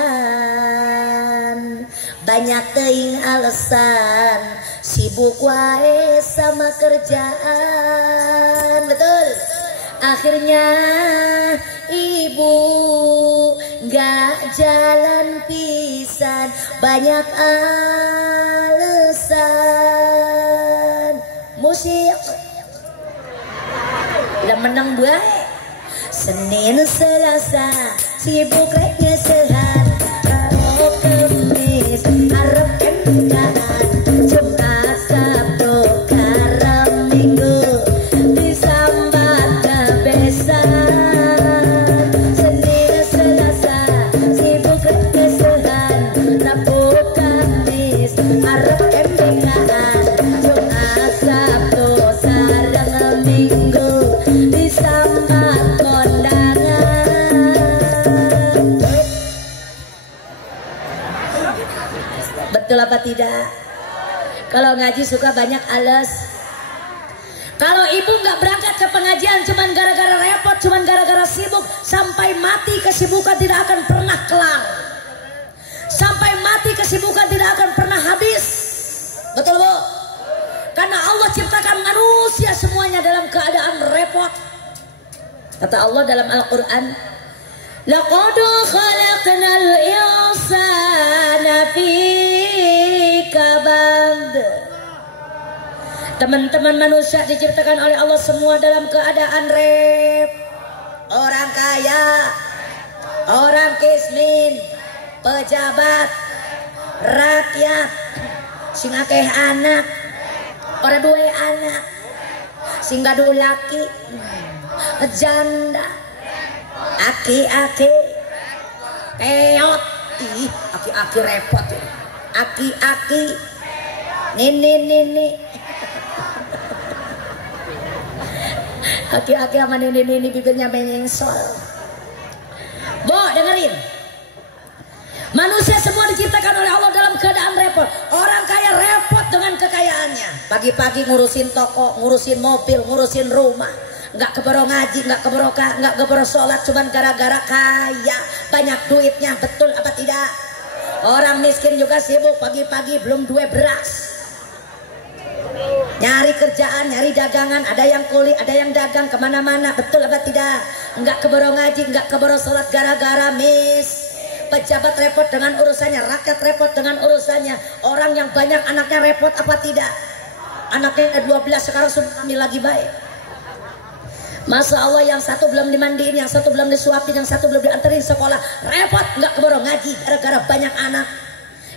Banyak teuing alasan, sibuk wae sama kerjaan. Betul? Akhirnya ibu gak jalan pisan, banyak alasan. Musik lah menang bae. Senin Selasa sibuk rek nyesehan, Rabu Kamis arep kendaraan, Jumat Sabtu karem Minggu disambat kebesan. Senin Selasa sibuk rek nyesehan, Rabu Kamis arep kendaraan, Jumat Sabtu sareng Minggu disambat. Betul apa tidak? Kalau ngaji suka banyak alas. Kalau ibu nggak berangkat ke pengajian cuman gara-gara repot, cuman gara-gara sibuk, sampai mati kesibukan tidak akan pernah kelar. Sampai mati kesibukan tidak akan pernah habis. Betul Bu? Karena Allah ciptakan manusia semuanya dalam keadaan repot. Kata Allah dalam Al-Quran, laqad khalaqnal insana fi kabad. Teman-teman manusia diciptakan oleh Allah semua dalam keadaan orang kaya, orang kismin, pejabat, rakyat, sing akeh anak, orang dua anak, sing gaduh laki, janda, aki-aki, keot, aki-aki repot, aki-aki, nini, aki-aki sama nini bibirnya menyengsol. Bo, dengerin, manusia semua diciptakan oleh Allah dalam keadaan repot. Orang kaya repot dengan kekayaannya, pagi-pagi ngurusin toko, ngurusin mobil, ngurusin rumah. nggak keboro ngaji, nggak keboro sholat, cuman gara-gara kaya, banyak duitnya. Betul apa tidak? Orang miskin juga sibuk pagi-pagi belum duwe beras, nyari kerjaan, nyari dagangan, ada yang kuli, ada yang dagang kemana-mana. Betul apa tidak? Nggak keboro ngaji, nggak keboro sholat gara-gara pejabat repot dengan urusannya, rakyat repot dengan urusannya. Orang yang banyak anaknya repot apa tidak? Anaknya 12 sekarang sudah hamil lagi baik. Masya Allah, yang satu belum dimandiin, yang satu belum disuapin, yang satu belum dianterin sekolah. Repot nggak keboro ngaji gara-gara banyak anak.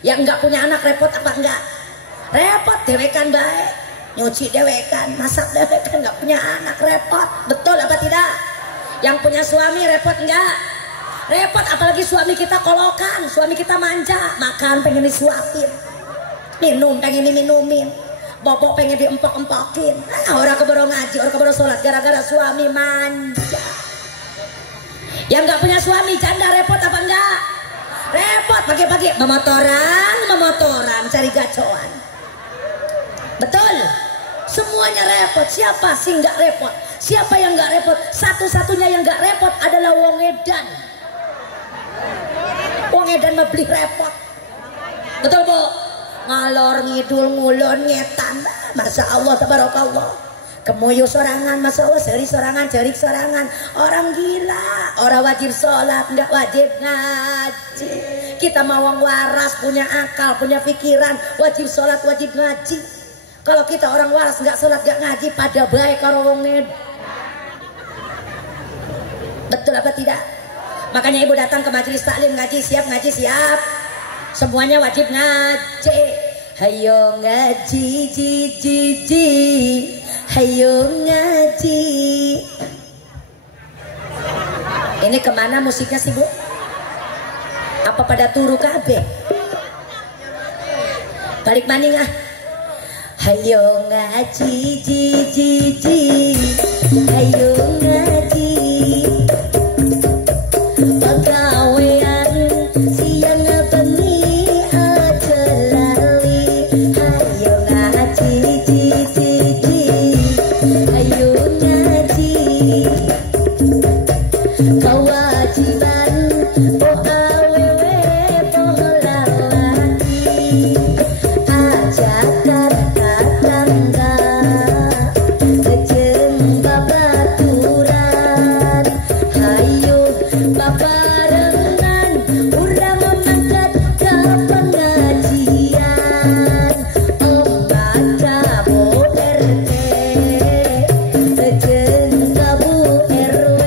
Yang nggak punya anak repot apa enggak? Repot, dewekan baik, nyuci dewekan, masak dewekan, nggak punya anak repot. Betul apa tidak? Yang punya suami repot enggak? Repot, apalagi suami kita kolokan, suami kita manja, makan pengen disuapin, minum pengen diminumin, bobok pengen diempok-empokin. Orang keboro ngaji, orang keboro sholat gara-gara suami manja. Yang nggak punya suami janda repot apa enggak? Repot, pagi-pagi memotoran cari gacoan. Betul, semuanya repot. Siapa sih nggak repot? Siapa yang nggak repot? Satu-satunya yang nggak repot adalah wong edan. Wong edan mah beli repot. Betul Bu? Ngalor ngidul ngulon ngetan. Masya Allah tabarakallah. Kemuyu sorangan, Masya Allah, seri sorangan, cerik sorangan. Orang gila, orang wajib sholat, nggak wajib ngaji. Kita mau wong waras, punya akal, punya pikiran, wajib sholat, wajib ngaji. Kalau kita orang waras nggak sholat, nggak ngaji, pada baik karo wong edan. Betul apa tidak? Makanya ibu datang ke majelis taklim, ngaji siap, ngaji siap. Semuanya wajib ngaji. Hayo ngaji, ji. Hayo ngaji. Ini kemana musiknya sih Bu? Apa pada turu kabeh? Balik maning ah. Hayo ngaji, ji. Hayo ngaji. Pegawaian siang bengi aja lali. Hayo ngaji, hayo ngaji. Kewajiban oh awewe oh lalaki. Ajakan tetangga kejeng babaturan. Hayo babarengan urang mangkat ke pengajian. Baca Bu RT kejeng ke Bu RW.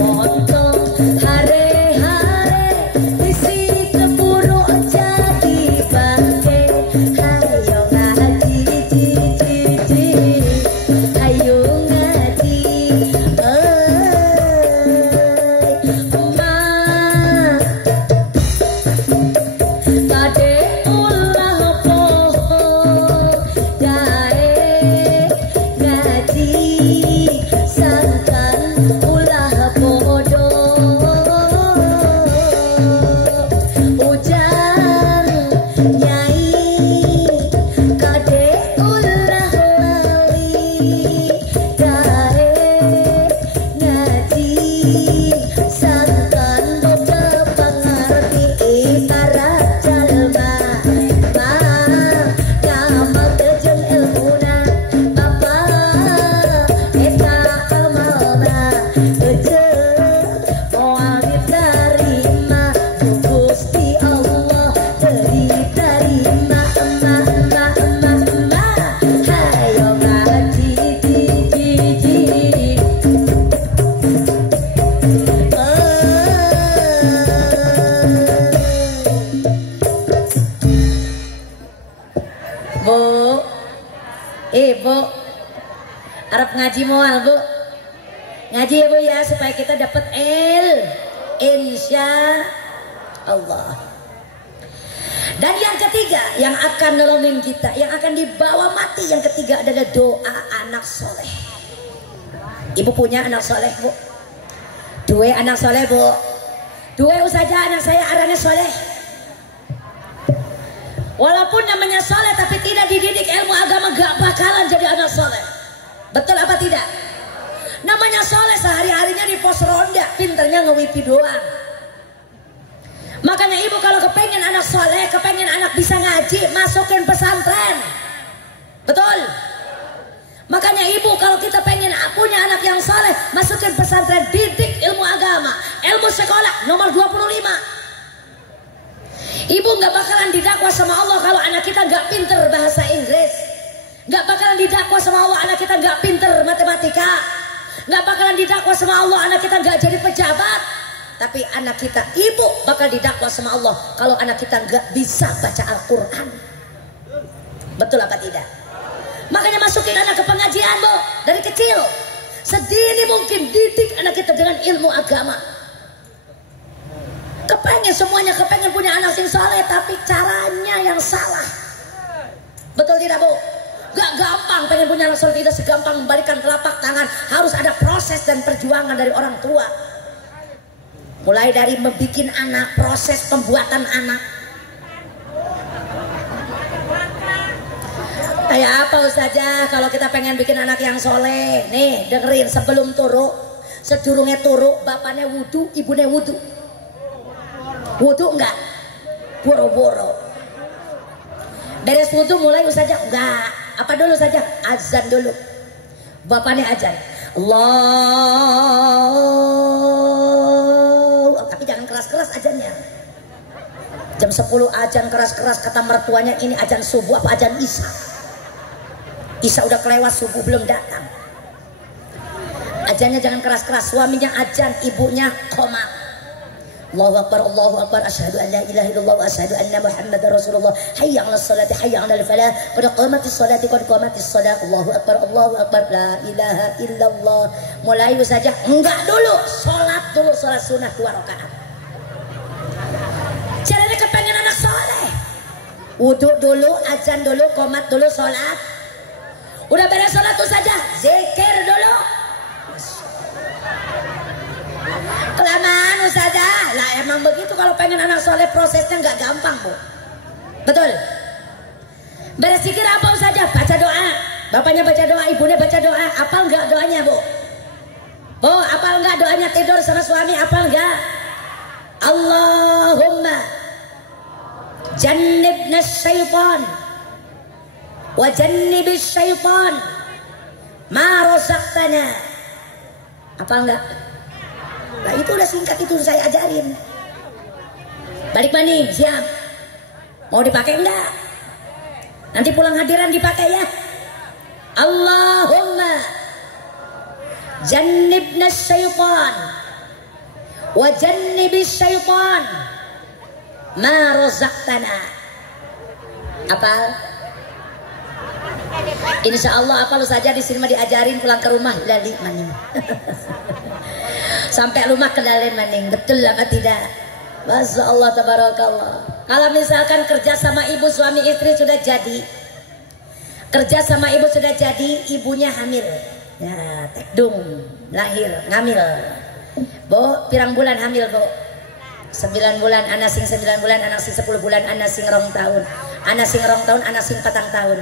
Montong hare-hare isi keburu jadi bangke. Hayo ngaji, hayo ngaji. Kade ulah poho gae ngaji sangkan ulah bodo. Ujan nyai kade ulah lali gae ngaji sangkan bodo pangarti ibarat jalma ma ngamal kejeng ilmuna bapa eta amalna kejeng moal diterima ku Gusti Allah diterima emak hayo ngaji Bu, Bu, Arab ngaji moal Bu, ngaji ya Bu ya supaya kita dapat insya Allah. Dan yang ketiga yang akan nolongin kita, yang akan dibawa mati, yang ketiga adalah doa anak soleh. Ibu punya anak soleh Bu? Dua anak soleh Bu? Dua saja anak saya arahnya soleh. Walaupun namanya soleh tapi tidak dididik ilmu agama, gak bakalan jadi anak soleh. Betul apa tidak? Namanya soleh sehari-harinya di pos ronda, pinternya ngewipi doang. Makanya ibu kalau kepengen anak soleh, kepengen anak bisa ngaji, masukin pesantren. Betul? Makanya ibu kalau kita pengen punya anak yang soleh, masukin pesantren, didik ilmu agama, ilmu sekolah nomor 25. Ibu gak bakalan didakwa sama Allah kalau anak kita gak pinter bahasa Inggris. Gak bakalan didakwa sama Allah anak kita gak pinter matematika. Gak bakalan didakwa sama Allah anak kita gak jadi pejabat. Tapi anak kita, ibu bakal didakwa sama Allah kalau anak kita gak bisa baca Al-Quran. Betul apa tidak? Makanya masukin anak ke pengajian, Bu, dari kecil. Sedini mungkin didik anak kita dengan ilmu agama. Kepengen semuanya, kepengen punya anak yang saleh, tapi caranya yang salah. Betul tidak, Bu? Gak gampang pengen punya anak saleh, tidak segampang membalikan telapak tangan. Harus ada proses dan perjuangan dari orang tua. Mulai dari membikin anak, proses pembuatan anak. Kayak apa Ustazah kalau kita pengen bikin anak yang soleh? Nih dengerin, sebelum turu, sedurungnya turu, bapaknya wudu, ibunya wudu. Wudu enggak? Boro-boro. Beres wudu mulai Ustazah? Enggak. Apa dulu saja? Azan dulu. Bapaknya azan. Allah. Tapi jangan keras-keras azannya. Jam 10 azan keras-keras, kata mertuanya ini azan subuh apa azan isya? Isya udah kelewat, subuh belum datang. Azannya jangan keras-keras, suaminya azan, ibunya koma. Allahu Akbar, asyhadu an la ilaha illallah wa asyhadu anna Muhammadar Rasulullah. Hayya 'alas salati, hayya 'alal falah. Qad qamatis salati, qad qamatis shalah. Allahu Akbar, la ilaha illallah. Mulai saja, enggak dulu, salat dulu, salat sunnah 2 rakaat. Caranya kepengen anak soleh. Wudu dulu, azan dulu, qomat dulu, salat. Udah beres salat tuh saja, zikir dulu. Kelamaan Ustazah. Lah emang begitu kalau pengen anak soleh, prosesnya nggak gampang, Bu. Betul. Beres zikir apa Ustazah? Baca doa. Bapaknya baca doa, ibunya baca doa. Apal nggak doanya, Bu? Bu, apal nggak doanya tidur sama suami? Apal nggak? Allahumma jannibna syaitan wa jannibis syaitan ma razaqtana. Apal nggak? Nah itu udah singkat, itu saya ajarin. Balik maning, siap. Mau dipakai enggak? Nanti pulang hadiran dipakai ya. Allahumma jannibna syaitan wa jannibis syaitan ma razaqtana. Apal? Insya Allah apal saja di sini mah diajarin, pulang ke rumah lali maning. Sampai rumah kendalin maning. Betul apa tidak? Masya Allah tabarakallah. Kalau misalkan kerja sama ibu, suami istri sudah jadi, kerja sama ibu sudah jadi, ibunya hamil ya, tekdung, lahir, ngamil. Bu, pirang bulan hamil, Bu? 9 bulan, anak sing 9 bulan, anak sing 10 bulan, anak sing 2 tahun, anak sing 2 tahun, anak sing 4 tahun,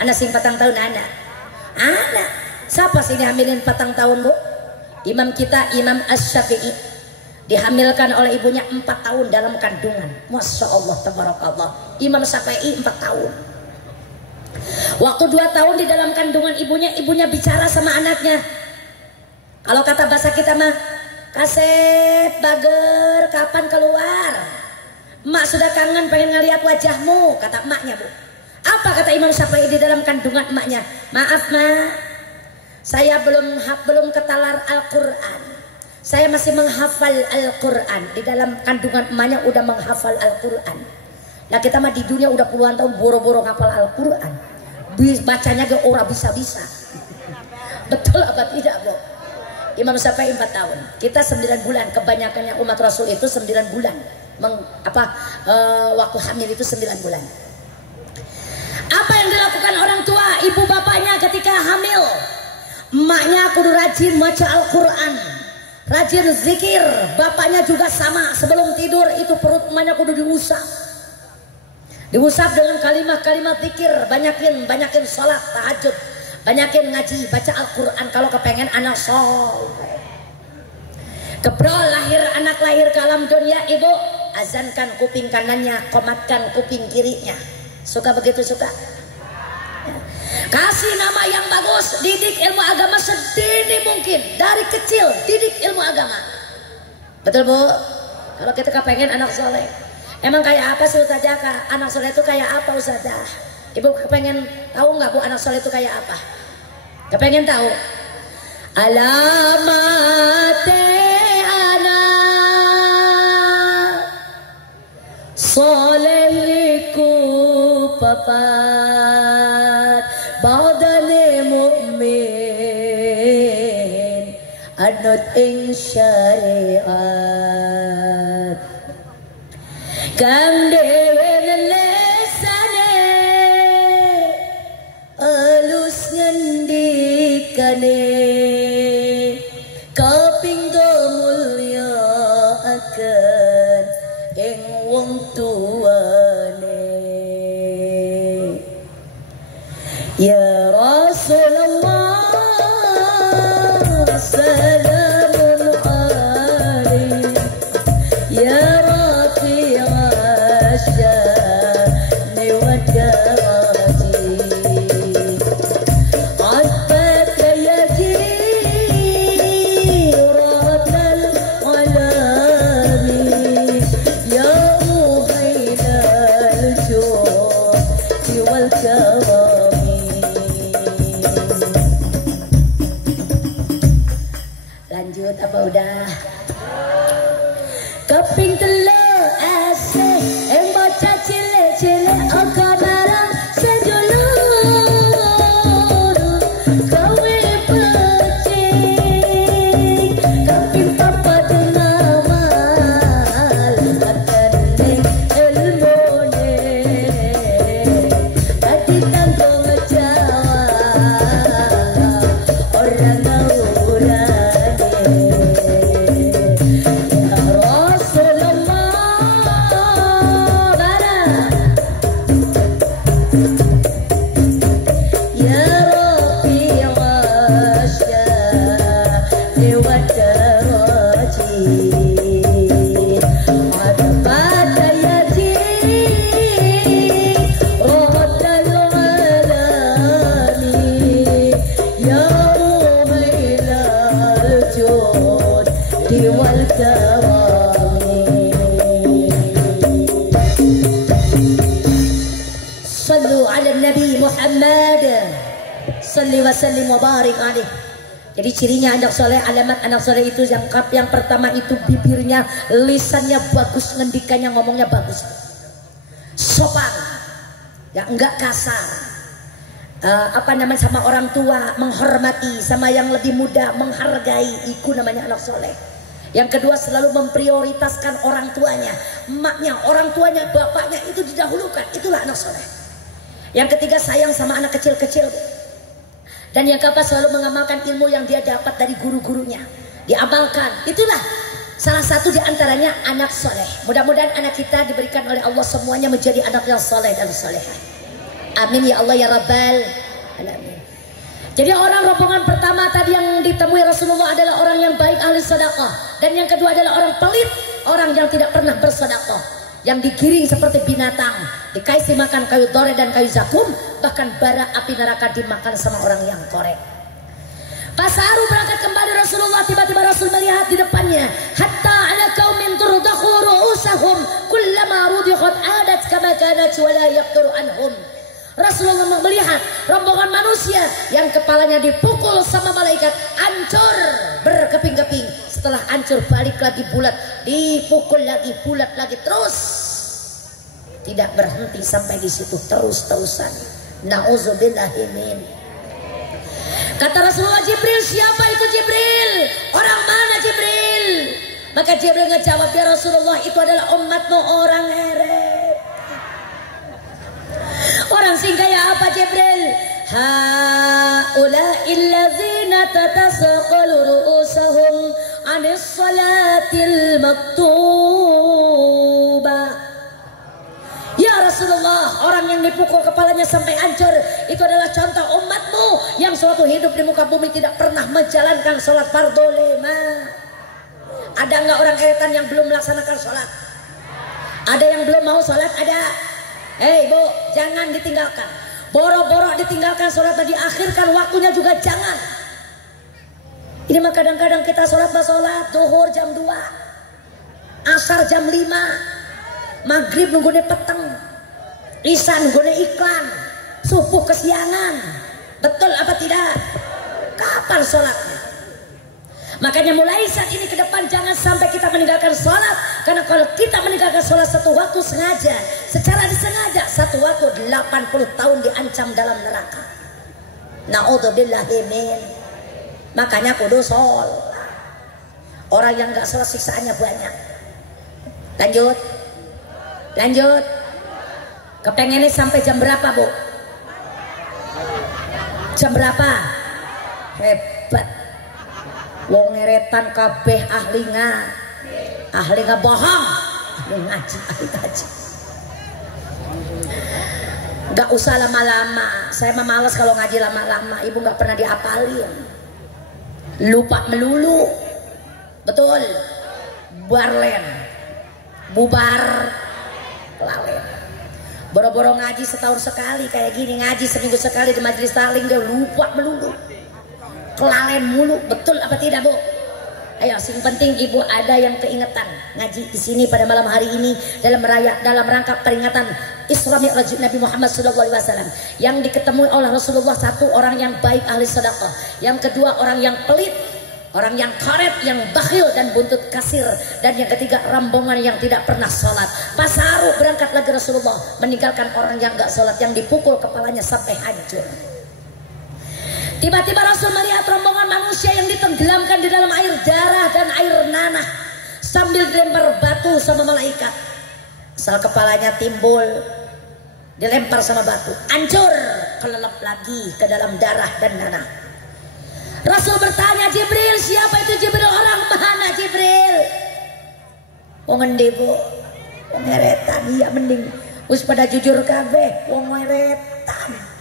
anak sing 4 tahun, anak siapa sih dihamilin 4 tahun, Bu? Imam kita, Imam Asy-Syafi'i, dihamilkan oleh ibunya 4 tahun dalam kandungan. Masya Allah tabarakallah. Imam Syafi'i 4 tahun. Waktu 2 tahun di dalam kandungan ibunya bicara sama anaknya. Kalau kata bahasa kita mah, kaset bager kapan keluar? Emak sudah kangen pengen ngeliat wajahmu, kata emaknya, Bu. Apa kata Imam Syafi'i di dalam kandungan emaknya? Maaf, Mak, saya belum ketalar Al-Quran. Saya masih menghafal Al-Quran. Di dalam kandungan emaknya udah menghafal Al-Quran. Nah kita mah di dunia udah puluhan tahun boro-boro ngapal Al-Quran. Bacanya gak ora bisa-bisa. Betul apa tidak, Bu? Imam Syafi'i 4 tahun. Kita 9 bulan. Kebanyakannya umat Rasul itu 9 bulan. Waktu hamil itu 9 bulan. Apa yang dilakukan orang tua, ibu bapaknya ketika hamil? Emaknya kudu rajin baca Al-Quran, rajin zikir. Bapaknya juga sama, sebelum tidur itu perut emaknya kudu diusap. Diusap dengan kalimat-kalimat zikir, banyakin sholat tahajud. Banyakin ngaji, baca Al-Quran kalau kepengen anak soleh. Kebrol anak lahir ke alam dunia, ibu azankan kuping kanannya, komatkan kuping kirinya. Suka begitu suka? Kasih nama yang bagus, didik ilmu agama sedini mungkin. Dari kecil didik ilmu agama. Betul bu? Kalau kita kepengen anak soleh. Emang kayak apa sih Ustazah? Anak soleh itu kayak apa Ustazah? Ibu kepengen tahu nggak bu anak soleh itu kayak apa? Kepengen tahu? Alamate solehiku papat badane mukmin anut ing syariat kang dewe ngelesane alus ngendikane kapinggo mulya akan ing wong tuane. Ya Rasulullah salamun alaik ya rafi'a sya'ni wa daraji asbata yajirat al-alami ya muhainal judi wal karami. Lanjut apa udah? Keping telu asik yang bocah cilik-cilik akabarang sejulur gawe pecing keping papat ngamal atening ilmune dadi tanggung jawab orang ngawurane. Sallu ala Nabi Muhammad salli wa sallim wa barik alaih. Jadi cirinya anak soleh, alamat anak soleh itu yang pertama itu bibirnya, lisannya bagus, ngendikannya ngomongnya bagus, sopan, ya enggak kasar, sama orang tua menghormati, sama yang lebih muda menghargai, itu namanya anak soleh. Yang kedua selalu memprioritaskan orang tuanya, emaknya, orang tuanya, bapaknya itu didahulukan, itulah anak soleh. Yang ketiga sayang sama anak kecil-kecil. Dan yang keempat selalu mengamalkan ilmu yang dia dapat dari guru-gurunya, diamalkan. Itulah salah satu diantaranya anak soleh. Mudah-mudahan anak kita diberikan oleh Allah semuanya menjadi anak yang soleh dan solehah. Amin ya Allah ya Rabbal Alamin. Jadi orang rombongan pertama tadi yang ditemui Rasulullah adalah orang yang baik, ahli sedekah. Dan yang kedua adalah orang pelit, orang yang tidak pernah bersedekah, yang digiring seperti binatang, dikasih makan kayu dore dan kayu zakum, bahkan bara api neraka dimakan sama orang yang korek. Pas Haru berangkat kembali Rasulullah, tiba-tiba Rasul melihat di depannya, hatta ala qaumin turdakhu ru'usahum kullama rudikhat adat kama kanat wa la yaqdiru anhum. Rasulullah melihat rombongan manusia yang kepalanya dipukul sama malaikat, hancur berkeping-keping. Setelah hancur balik lagi bulat, dipukul lagi bulat lagi, terus tidak berhenti sampai di situ, terus-terusan. Nauzubillahimin. Kata Rasulullah, Jibril, siapa itu Jibril? Orang mana Jibril? Maka Jibril ngejawab, ya Rasulullah, itu adalah umatmu orang heret. Orang sing kayak apa Jibril? Haula'il ladzina tatasaqalu ru'usahum 'anis salatil maktubah. Ya Rasulullah, orang yang dipukul kepalanya sampai hancur itu adalah contoh umatmu yang suatu hidup di muka bumi tidak pernah menjalankan sholat fardhu lima. Ada nggak orang eretan yang belum melaksanakan sholat? Ada yang belum mau sholat? Ada. Hei bu, jangan ditinggalkan. Boro-boro ditinggalkan sholat dan diakhirkan waktunya juga jangan. Ini mah kadang-kadang kita sholat duhur jam 2, asar jam 5, maghrib nunggunya peteng, isya nunggunya iklan, subuh kesiangan. Betul apa tidak? Kapan sholatnya? Makanya mulai saat ini ke depan jangan sampai kita meninggalkan sholat. Karena kalau kita meninggalkan sholat satu waktu sengaja, secara disengaja, satu waktu 80 tahun diancam dalam neraka. Na'udzubillahi min. Makanya kudu sholat. Orang yang gak sholat siksaannya banyak. Lanjut. Lanjut. Kepengennya sampai jam berapa bu? Jam berapa? Hebat. Wong ngeretan kabeh ahli bohong, ahli ngaji. Gak usah lama-lama. Saya mah males kalau ngaji lama-lama. Ibu gak pernah diapalin. Lupa melulu. Betul. Barlen. Bubar lalen. Boro-boro ngaji setahun sekali kayak gini, ngaji seminggu sekali di majelis taklim dia lupa melulu. Kelalen mulu, betul apa tidak bu? Ayo, yang penting ibu ada yang keingetan ngaji di sini pada malam hari ini dalam rangka peringatan Isra Mi'raj Nabi Muhammad SAW yang diketemui oleh Rasulullah. Satu, orang yang baik ahli sedekah. Yang kedua, orang yang pelit, orang yang karet, yang bakhil dan buntut kasir. Dan yang ketiga, rombongan yang tidak pernah sholat. Pas haru berangkat lagi Rasulullah meninggalkan orang yang gak sholat, yang dipukul kepalanya sampai hancur. Tiba-tiba Rasul melihat rombongan manusia yang ditenggelamkan di dalam air darah dan air nanah sambil dilempar batu sama malaikat. Asal kepalanya timbul, dilempar sama batu, hancur, kelelep lagi ke dalam darah dan nanah. Rasul bertanya, Jibril, siapa itu Jibril? Orang mana Jibril? Wong endi bu? Wong ngeretan, iya mending wis pada jujur kabeh, wong ngeretan.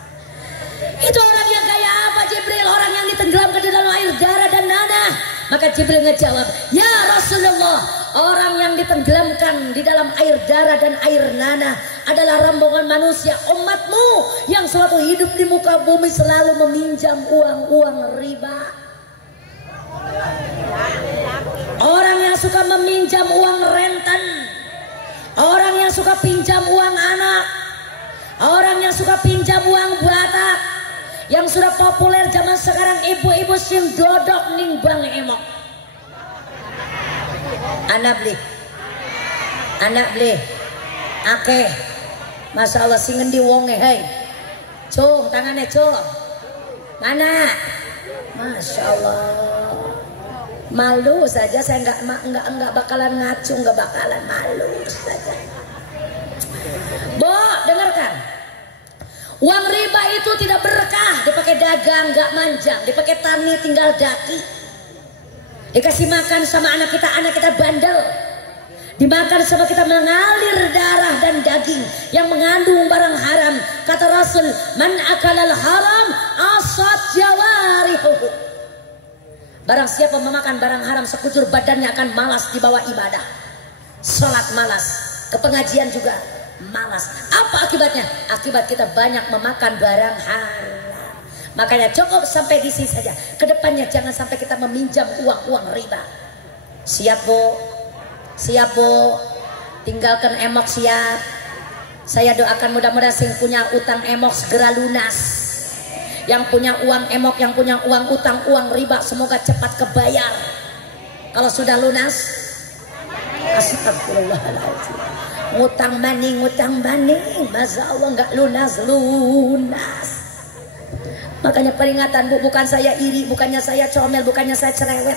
Itu orang yang kayak apa Jibril? Orang yang ditenggelamkan di dalam air darah dan nanah. Maka Jibril ngejawab, ya Rasulullah, orang yang ditenggelamkan di dalam air darah dan air nanah adalah rombongan manusia umatmu yang suatu hidup di muka bumi selalu meminjam uang riba. Orang yang suka meminjam uang rentan, orang yang suka pinjam uang anak, orang yang suka pinjam uang batak, yang sudah populer zaman sekarang ibu-ibu sing dodok ning bang emok. Anak beli akeh. Masya Allah sing ngendi wonge hei. Cung tangannya cung. Mana? Masya Allah. Malu saja saya enggak bakalan ngacu, enggak bakalan malu saja. Bo, dengarkan. Uang riba itu tidak berkah, dipakai dagang gak manjang, dipakai tani tinggal daki. Dikasih makan sama anak kita bandel. Dimakan sama kita mengalir darah dan daging yang mengandung barang haram. Kata Rasul, man akalal haram asad jawarihuhu. Barang siapa memakan barang haram sekujur badannya akan malas dibawa ibadah. Sholat malas, ke pengajian juga malas. Apa akibatnya? Akibat kita banyak memakan barang haram. Makanya cukup sampai di sini saja. Kedepannya jangan sampai kita meminjam uang riba. Siap bu? Siap bu? Tinggalkan emok siap. Saya doakan mudah-mudahan sing punya utang emok segera lunas. Yang punya uang emok, yang punya uang utang, uang riba semoga cepat kebayar. Kalau sudah lunas, astagfirullahaladzim. Ngutang maning, Masya Allah nggak lunas. Makanya peringatan bu, bukan saya iri, bukannya saya comel, bukannya saya cerewet,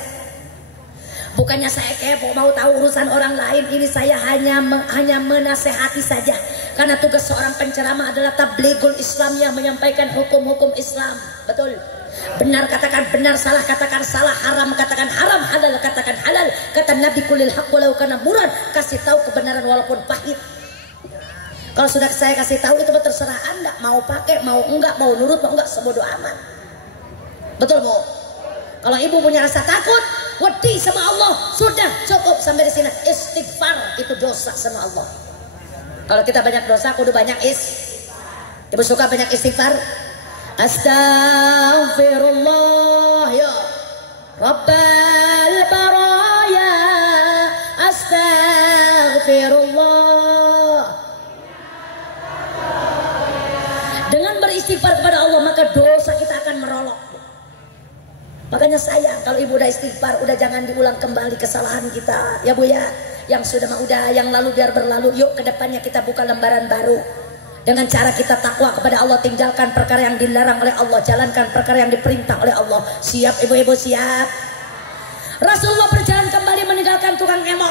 bukannya saya kepo mau tahu urusan orang lain. Ini saya hanya menasehati saja. Karena tugas seorang penceramah adalah tablighul Islam, yang menyampaikan hukum-hukum Islam. Betul. Benar katakan benar, salah katakan salah, haram katakan haram, halal katakan halal. Kata Nabi kulil haq walau kana murad, kasih tahu kebenaran walaupun pahit. Kalau sudah saya kasih tahu itu terserah Anda, mau pakai, mau enggak, mau nurut, mau enggak, sebodoh amat. Betul Bu? Kalau ibu punya rasa takut, wedi sama Allah, sudah cukup sampai di sini. Istighfar itu dosa sama Allah. Kalau kita banyak dosa, kudu banyak Ibu suka banyak istighfar? Astaghfirullah ya Rabbal baraya, astaghfirullah. Dengan beristighfar kepada Allah maka dosa kita akan merolok. Makanya sayang kalau ibu udah istighfar, udah jangan diulang kembali kesalahan kita ya Bu ya. Yang sudah udah, yang lalu biar berlalu. Yuk kedepannya kita buka lembaran baru dengan cara kita takwa kepada Allah, tinggalkan perkara yang dilarang oleh Allah, jalankan perkara yang diperintah oleh Allah. Siap ibu-ibu, siap? Rasulullah berjalan kembali meninggalkan tukang emok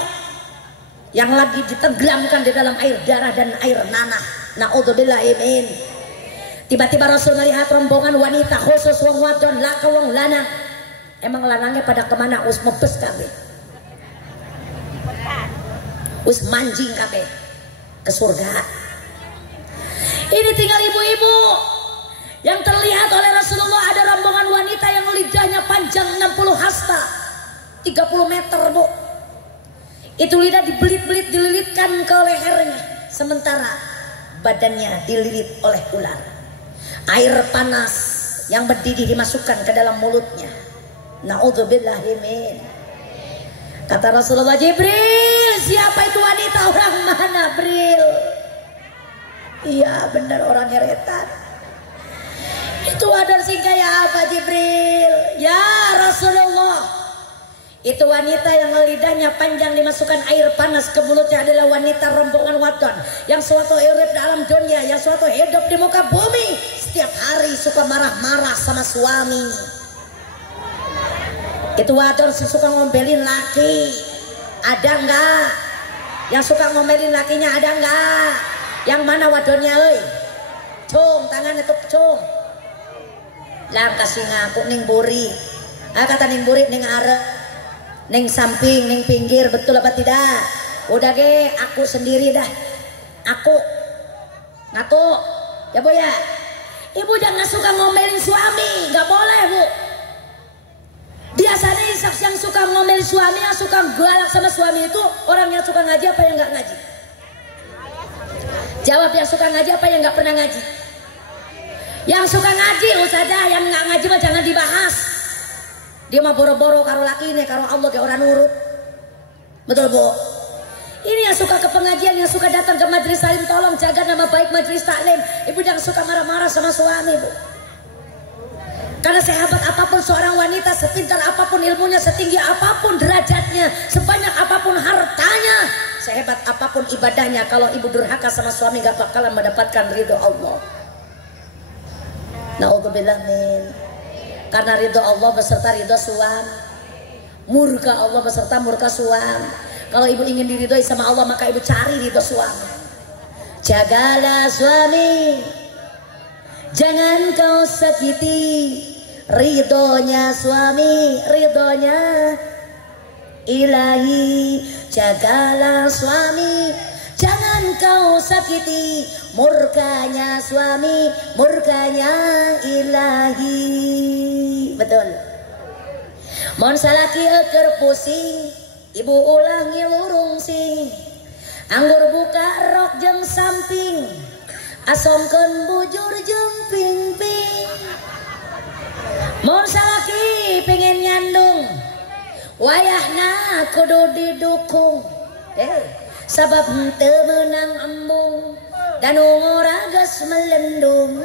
yang lagi ditenggelamkan di dalam air darah dan air nanah. Naudzubillahi min. Tiba-tiba Rasul melihat rombongan wanita, khusus wong wadon, laka wong lanang. Emang lanangnya pada kemana? Us mebes kabeh, us manjing kabeh ke surga. Ini tinggal ibu-ibu. Yang terlihat oleh Rasulullah ada rombongan wanita yang lidahnya panjang 60 hasta, 30 meter Bu. Itu lidah dibelit-belit, dililitkan ke lehernya, sementara badannya dililit oleh ular. Air panas yang mendidih dimasukkan ke dalam mulutnya. Naudzubillahi min. Kata Rasulullah, Jibril, siapa itu wanita, orang mana Bril? Iya benar, orang nyeretan. Itu wadon sing kayak apa Jibril? Ya Rasulullah, itu wanita yang lidahnya panjang dimasukkan air panas ke mulutnya adalah wanita rombongan wadon yang suatu hidup dalam dunia, yang suatu hidup di muka bumi, setiap hari suka marah-marah sama suami. Itu wadon suka ngomelin laki, ada enggak? Yang suka ngomelin lakinya ada enggak? Yang mana wadonnya euy? Cung, tangannya tuh cung. Lah kasih ngaku ning buri. Kata ning buri ning arep, ning samping, ning pinggir, betul apa tidak? Udah ge, aku sendiri dah. Aku ngaku ya Bu ya. Ibu jangan suka ngomelin suami, nggak boleh Bu. Biasanya yang suka ngomelin suami, yang suka galak sama suami itu orang yang suka ngaji apa yang nggak ngaji? Jawab, yang suka ngaji apa yang nggak pernah ngaji? Yang suka ngaji ustazah, yang nggak ngaji mah jangan dibahas. Dia mah boro-boro karo laki ini, karo Allah kayak orang nurut. Betul Bu? Ini yang suka ke pengajian, yang suka datang ke majelis taklim, tolong jaga nama baik majelis taklim. Ibu jangan suka marah-marah sama suami Bu. Karena sehebat apapun seorang wanita, sepintar apapun ilmunya, setinggi apapun derajatnya, sebanyak apapun hartanya, sehebat apapun ibadahnya, kalau ibu durhaka sama suami gak bakalan mendapatkan ridho Allah. Naudzubillah min. Karena ridho Allah beserta ridho suami, murka Allah beserta murka suami. Kalau ibu ingin diridhoi sama Allah, maka ibu cari ridho suami. Jagalah suami, jangan kau sakiti ridhonya suami, ridhonya ilahi. Jagalah suami, jangan kau sakiti murkanya suami, murkanya ilahi. Betul. Mon salaki eker pusing, ibu ulangi lurung sing. Anggur buka rok jeng samping, asongkeun bujur jeng ping-ping. Mon salaki pengen nyandung, wayahna kudu didukung. Sabab henteu meunang embung dan ngoragas melendung.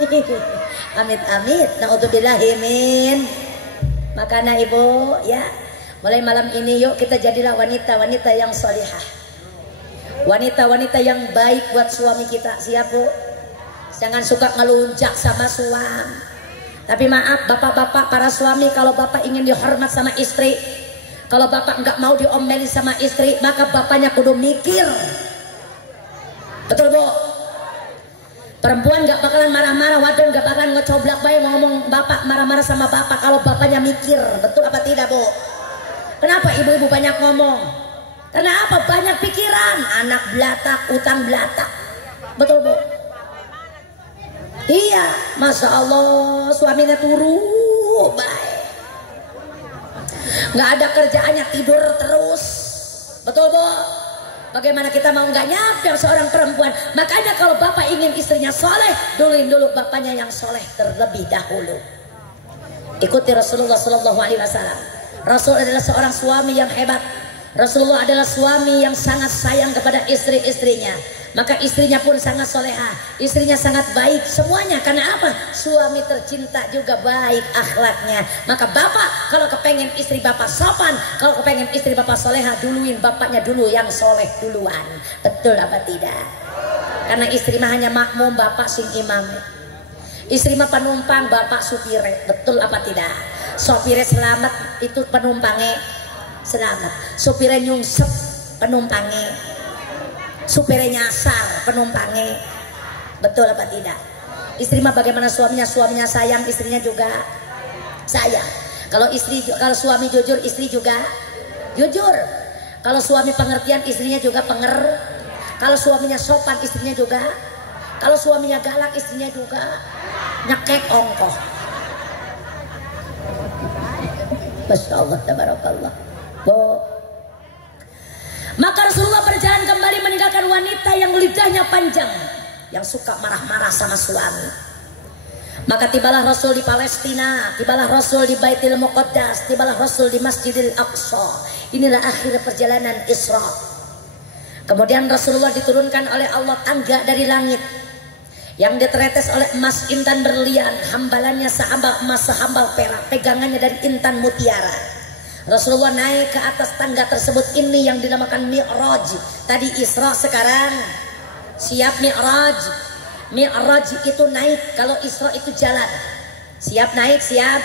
Amit-amit, naudzubillahi min. Makanya ibu ya, mulai malam ini yuk kita jadilah wanita-wanita yang solihah, wanita-wanita yang baik buat suami kita. Siap Bu? Jangan suka ngelunjak sama suami. Tapi maaf bapak-bapak, para suami, kalau bapak ingin dihormat sama istri, kalau bapak nggak mau diomelin sama istri, maka bapaknya kudu mikir. Betul Bu? Perempuan gak bakalan marah-marah, wadon gak bakalan ngecoblak bayi mau ngomong bapak, marah-marah sama bapak kalau bapaknya mikir. Betul apa tidak Bu? Kenapa ibu-ibu banyak ngomong? Karena apa? Banyak pikiran. Anak belatak, utang belatak. Betul Bu? Iya, Masya Allah suaminya turu baik, nggak ada kerjaannya, tidur terus. Betul Bu? Bagaimana kita mau nggak nyadar seorang perempuan? Makanya kalau bapak ingin istrinya soleh, duluin dulu bapaknya yang soleh terlebih dahulu. Ikuti Rasulullah Shallallahu Alaihi Wasallam. Rasul adalah seorang suami yang hebat. Rasulullah adalah suami yang sangat sayang kepada istri-istrinya. Maka istrinya pun sangat soleha, istrinya sangat baik semuanya. Karena apa? Suami tercinta juga baik akhlaknya. Maka bapak kalau kepengen istri bapak sopan, kalau kepengen istri bapak soleha, duluin bapaknya dulu yang soleh duluan. Betul apa tidak? Karena istri mah hanya makmum, bapak sing imam. Istri mah penumpang, bapak supire. Betul apa tidak? Sopire selamat, itu penumpangnya selamat. Supire nyungsep, penumpangnya. Supire nyasar, penumpangnya. Betul apa tidak? Istri mah bagaimana suaminya? Suaminya sayang, istrinya juga sayang. Kalau suami jujur, istri juga jujur. Kalau suami pengertian, istrinya juga Kalau suaminya sopan, istrinya juga. Kalau suaminya galak, istrinya juga nyekek ongkoh. Masya Allah, tabarakallah. Maka Rasulullah berjalan kembali meninggalkan wanita yang lidahnya panjang, yang suka marah-marah sama suami. Maka tibalah Rasul di Palestina, tibalah Rasul di Baitul Muqaddas, tibalah Rasul di Masjidil Aqsa. Inilah akhir perjalanan Isra. Kemudian Rasulullah diturunkan oleh Allah tangga dari langit yang diteretes oleh emas intan berlian, hambalannya sehambal emas sehambal perak, pegangannya dari intan mutiara. Rasulullah naik ke atas tangga tersebut, ini yang dinamakan Mi'raj. Tadi Isra, sekarang siap Mi'raj. Mi'raj itu naik, kalau Isra itu jalan. Siap naik, siap.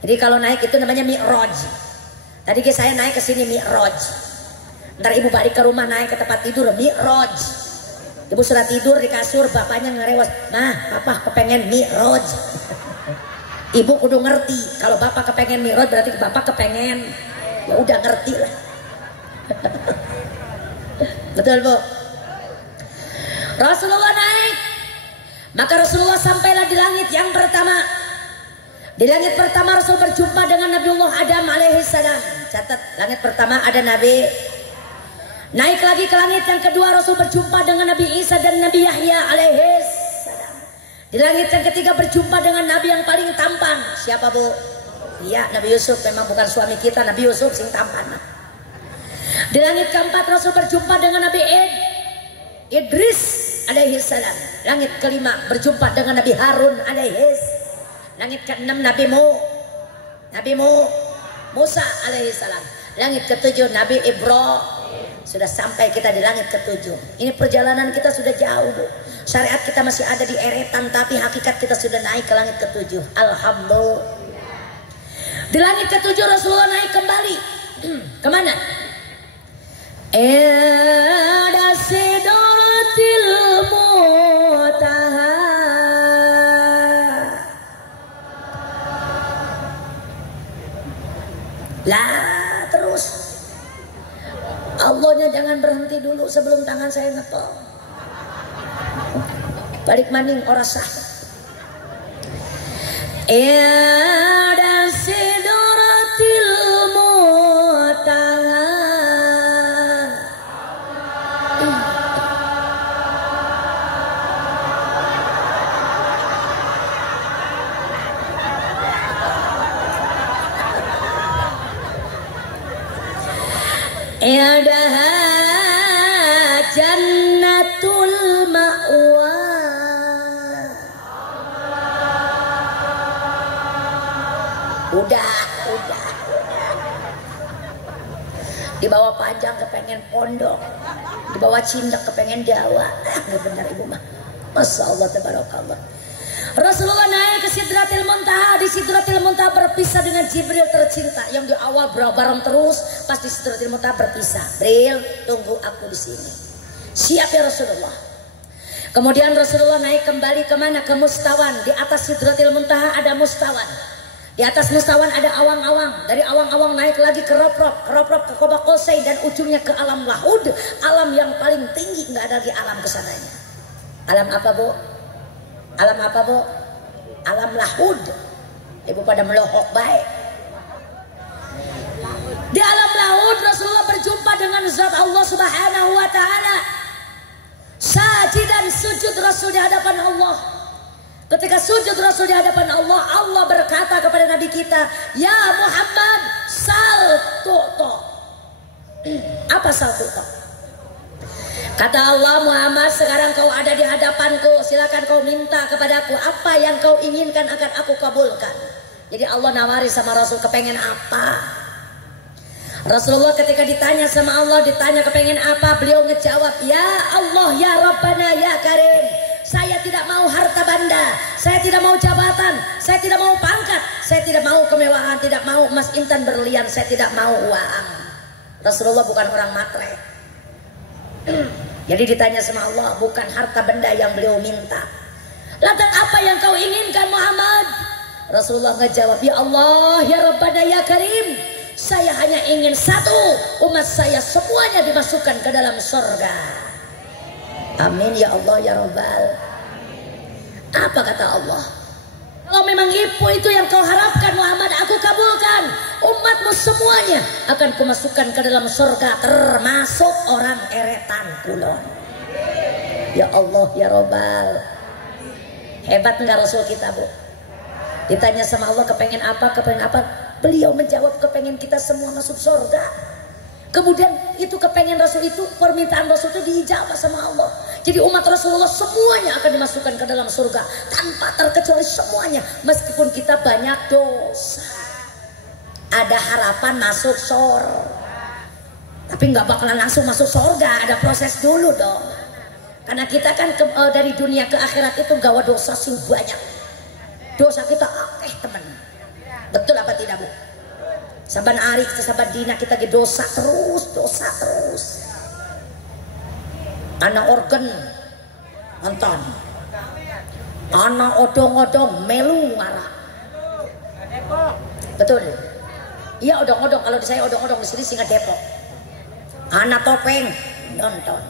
Jadi kalau naik itu namanya Mi'raj. Tadi saya naik ke sini Mi'raj. Ntar ibu balik ke rumah naik ke tempat tidur Mi'raj. Ibu sudah tidur di kasur, bapaknya ngerewas, nah papa kepengen Mi'raj. Ibu kudu ngerti, kalau bapak kepengen Mi'raj berarti bapak kepengen. Ya udah ngerti lah. Betul Bu? Rasulullah naik, maka Rasulullah sampailah di langit yang pertama. Di langit pertama Rasul berjumpa dengan Nabiullah Adam alaihissalam. Catat, langit pertama ada Nabi. Naik lagi ke langit yang kedua, Rasul berjumpa dengan Nabi Isa dan Nabi Yahya alaihissalam. Di langit yang ketiga berjumpa dengan Nabi yang paling tampan. Siapa Bu? Iya, Nabi Yusuf. Memang bukan suami kita, Nabi Yusuf sing tampan. Di langit keempat Rasul berjumpa dengan Nabi Idris alaihissalam. Langit kelima berjumpa dengan Nabi Harun alaihissalam. Langit keenam Nabi Musa alaihissalam. Langit ketujuh Nabi Ibrahim. Sudah sampai kita di langit ketujuh. Ini perjalanan kita sudah jauh Bu. Syariat kita masih ada di eretan, tapi hakikat kita sudah naik ke langit ketujuh. Alhamdulillah. Di langit ketujuh Rasulullah naik kembali. Kemana? Ada sidratil muntaha. Lah terus. Allahnya jangan berhenti dulu sebelum tangan saya ngetol. Balik maning ora sah. Ada sidratil muntaha. Adaha jannatul ma'wa. Udah. Dibawa panjang kepengen pondok, dibawa cindak kepengen Jawa. Nggak benar ibu mah. Masya Allah tabarakallah. Rasulullah naik ke Sidratil Muntaha. Di Sidratil Muntaha berpisah dengan Jibril tercinta yang di awal bareng terus, pas di Sidratil Muntaha berpisah. Jibril, tunggu aku di sini. Siap ya Rasulullah. Kemudian Rasulullah naik kembali kemana? Ke Mustawan. Di atas Sidratil Muntaha ada Mustawan. Di atas mustawan ada awang-awang. Dari awang-awang naik lagi ke Rob-Rob ke Qoba Qosain, dan ujungnya ke alam lahud, alam yang paling tinggi, nggak ada lagi alam kesananya. Alam apa, Bu? Alam apa, Bu? Alam lahud. Ibu pada melohok baik. Di alam lahud Rasulullah berjumpa dengan zat Allah Subhanahu wa taala. Sajidan sujud Rasul di hadapan Allah. Ketika sujud Rasul di hadapan Allah, Allah berkata kepada Nabi kita, "Ya Muhammad, sal tu'ta." Apa sal tu'ta? Kata Allah, "Muhammad, sekarang kau ada di hadapanku, silakan kau minta kepadaku, apa yang kau inginkan akan aku kabulkan." Jadi Allah nawari sama Rasul, kepengen apa? Rasulullah ketika ditanya sama Allah, ditanya kepengen apa, beliau ngejawab, "Ya Allah, ya Rabbana, ya Karim. Saya tidak mau harta benda, saya tidak mau jabatan, saya tidak mau pangkat, saya tidak mau kemewahan, tidak mau emas intan berlian, saya tidak mau uang." Rasulullah bukan orang matre. Jadi ditanya sama Allah, bukan harta benda yang beliau minta. "Lantas apa yang kau inginkan Muhammad?" Rasulullah ngejawab, "Ya Allah, ya Rabbana, ya Karim. Saya hanya ingin satu, umat saya semuanya dimasukkan ke dalam surga." Amin ya Allah ya Rabbal. Apa kata Allah? "Kalau memang itu yang kau harapkan Muhammad, aku kabulkan. Umatmu semuanya akan kumasukkan ke dalam surga, termasuk orang eretan kulon." Ya Allah ya Rabbal. Hebat enggak Rasul kita, Bu? Ditanya sama Allah kepengen apa, beliau menjawab kepengen kita semua masuk surga. Kemudian itu kepengen Rasul itu, permintaan Rasul itu diijabah sama Allah. Jadi umat Rasulullah semuanya akan dimasukkan ke dalam surga tanpa terkecuali semuanya, meskipun kita banyak dosa. Ada harapan masuk surga, tapi nggak bakalan langsung masuk surga, ada proses dulu dong. Karena kita kan dari dunia ke akhirat itu gawa dosa sih banyak. Dosa kita teman. Betul apa tidak, Bu? Saban hari, saban dina kita ke dosa terus. Anak organ nonton, anak odong-odong melu marah. Betul. Iya odong-odong, kalau di saya odong-odong, di sini singa Depok. Anak topeng nonton,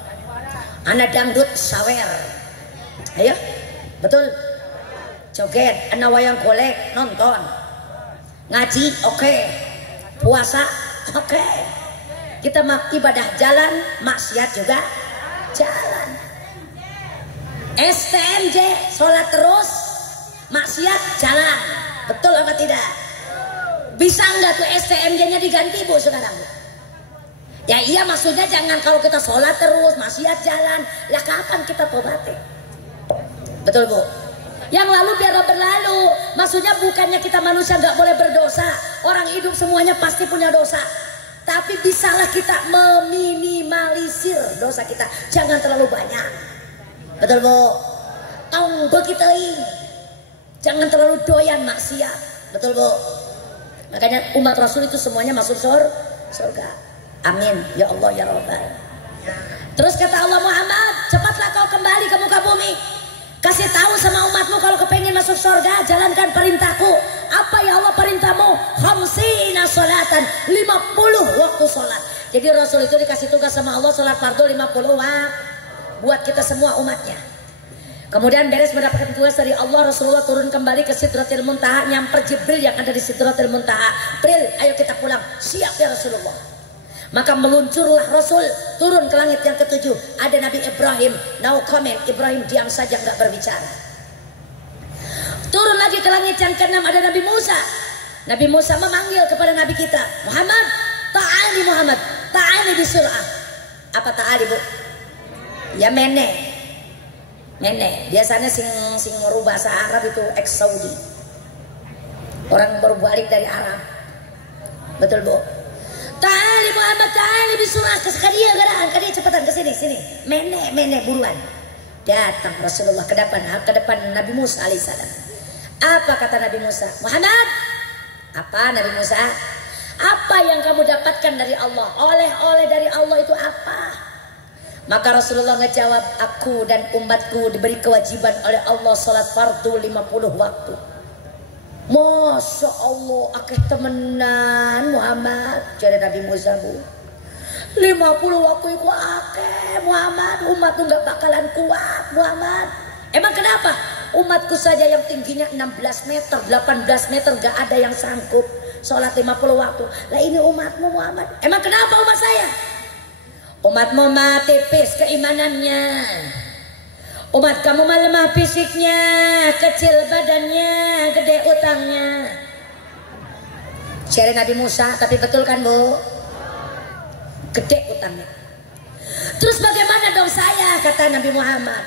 anak dangdut sawer. Ayo, betul. Joget, anak wayang golek nonton, ngaji oke. Puasa oke. Kita ibadah jalan, maksiat juga jalan. STMJ sholat terus, maksiat jalan. Betul apa tidak? Bisa nggak tuh STMJ-nya diganti, Bu, sekarang? Ya iya, maksudnya jangan kalau kita sholat terus, maksiat jalan. Lah kapan kita tobatin? Betul, Bu? Yang lalu biarlah berlalu. Maksudnya bukannya kita manusia nggak boleh berdosa. Orang hidup semuanya pasti punya dosa. Tapi bisalah kita meminimalisir dosa kita. Jangan terlalu banyak. Betul, Bu? Tong begitu. Jangan terlalu doyan maksiat. Betul, Bu? Makanya umat Rasul itu semuanya masuk surga. Amin. Ya Allah ya Rabbal. Terus kata Allah, "Muhammad, cepatlah kau kembali ke muka bumi. Kasih tahu sama umatmu kalau kepengen masuk surga, jalankan perintahku." Apa ya Allah perintahmu? Khamsina sholatan, 50 waktu sholat. Jadi Rasul itu dikasih tugas sama Allah sholat fardu 50 waktu buat kita semua umatnya. Kemudian beres mendapatkan tugas dari Allah, Rasulullah turun kembali ke Sidratil Muntaha, nyamper Jibril yang ada di Sidratil Muntaha. "Jibril, ayo kita pulang." "Siap ya Rasulullah." Maka meluncurlah Rasul turun ke langit yang ketujuh. Ada Nabi Ibrahim, no comment. Ibrahim diam saja, nggak berbicara. Turun lagi ke langit yang keenam, ada Nabi Musa. Nabi Musa memanggil kepada Nabi kita, "Muhammad, ta'ali Muhammad, ta'ali bisur'ah." Apa ta'ali, Bu? Ya mene. Biasanya sing merubah bahasa Arab itu ex Saudi. Orang baru balik dari Arab. Betul, Bu? "Ta'ali Muhammad, ta'ali bisur'ah." Keskadia garaan, kadia cepatan ke sini. Mene buruan. Datang Rasulullah ke depan Nabi Musa alaihissalam. Apa kata Nabi Musa? "Muhammad." Apa Nabi Musa? "Apa yang kamu dapatkan dari Allah? Oleh-oleh dari Allah itu apa?" Maka Rasulullah ngejawab, "Aku dan umatku diberi kewajiban oleh Allah sholat fardu 50 waktu." Masya Allah, akeh temenan Muhammad. Jadi Nabi Musa bu, 50 waktu itu akeh Muhammad. Umatku gak bakalan kuat Muhammad. Emang kenapa? Umatku saja yang tingginya 16 meter, 18 meter gak ada yang sanggup sholat 50 waktu. Lah ini umatmu Muhammad. Emang kenapa umat saya? Umatmu mah tipis keimanannya. Umat kamu mah lemah fisiknya, kecil badannya, gede utangnya. Share Nabi Musa, tapi betul kan bu? Gede utangnya. Terus bagaimana dong saya, kata Nabi Muhammad?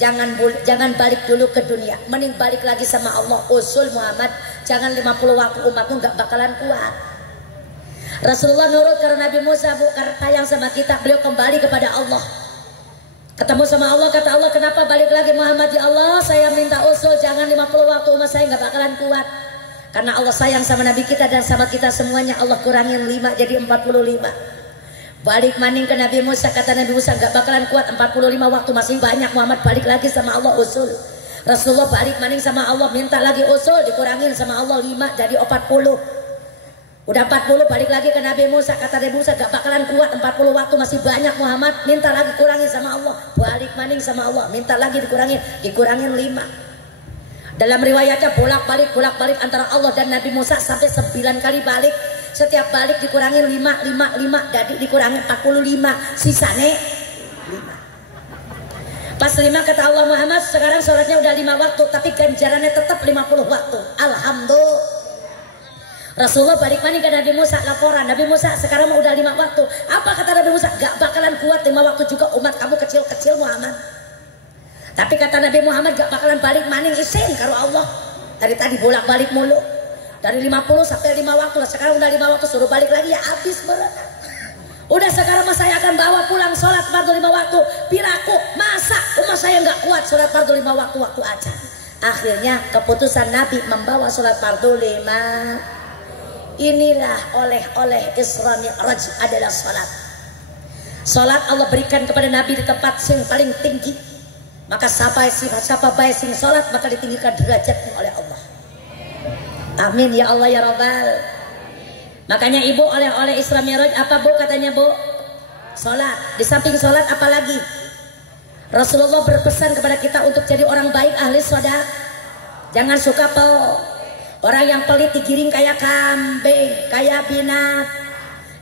Jangan balik dulu ke dunia, mending balik lagi sama Allah. Usul Muhammad, jangan 50 waktu, umatmu gak bakalan kuat. Rasulullah nurut karena Nabi Musa bu, karena sayang sama kita, beliau kembali kepada Allah. Ketemu sama Allah, kata Allah, kenapa balik lagi Muhammad? Ya Allah, saya minta usul, jangan 50 waktu, umat saya gak bakalan kuat. Karena Allah sayang sama Nabi kita dan sama kita semuanya, Allah kurangin 5 jadi 45. Balik maning ke Nabi Musa, kata Nabi Musa gak bakalan kuat 45 waktu, masih banyak Muhammad. Balik lagi sama Allah usul. Rasulullah balik maning sama Allah, minta lagi usul, dikurangin sama Allah 5 jadi 40. Udah 40, balik lagi ke Nabi Musa, kata Nabi Musa gak bakalan kuat 40 waktu, masih banyak Muhammad. Minta lagi kurangin sama Allah, balik maning sama Allah, minta lagi dikurangin 5. Dalam riwayatnya bolak balik antara Allah dan Nabi Musa sampai 9 kali balik. Setiap balik dikurangin 5, jadi dikurangin 45, sisanya 5. Pas 5 kata Allah, Muhammad sekarang sholatnya udah 5 waktu, tapi ganjarannya tetap 50 waktu. Alhamdulillah. Rasulullah balik maning ke Nabi Musa, laporan, Nabi Musa sekarang mau udah 5 waktu. Apa kata Nabi Musa? Gak bakalan kuat 5 waktu juga, umat kamu kecil-kecil Muhammad. Tapi kata Nabi Muhammad gak bakalan balik maning, isin karo Allah. Dari tadi bolak-balik mulu, dari 50 sampai 5 waktu. Sekarang udah 5 waktu, suruh balik lagi ya habis berat. Udah sekarang mas saya akan bawa pulang sholat fardu 5 waktu. Piraku, masa umat saya gak kuat sholat fardu 5 waktu aja. Akhirnya keputusan Nabi membawa sholat fardu 5. Inilah oleh Isra Mi'raj adalah salat. Salat Allah berikan kepada Nabi di tempat yang paling tinggi. Maka siapa baik sing salat maka ditinggikan derajatnya oleh Allah. Amin ya Allah ya Rabbal. Makanya ibu oleh Isra Mi'raj apa bu katanya bu? Salat. Di samping salat apa lagi? Rasulullah berpesan kepada kita untuk jadi orang baik, ahli sedekah. Jangan suka orang yang pelit digiring kayak kambing, kayak binat,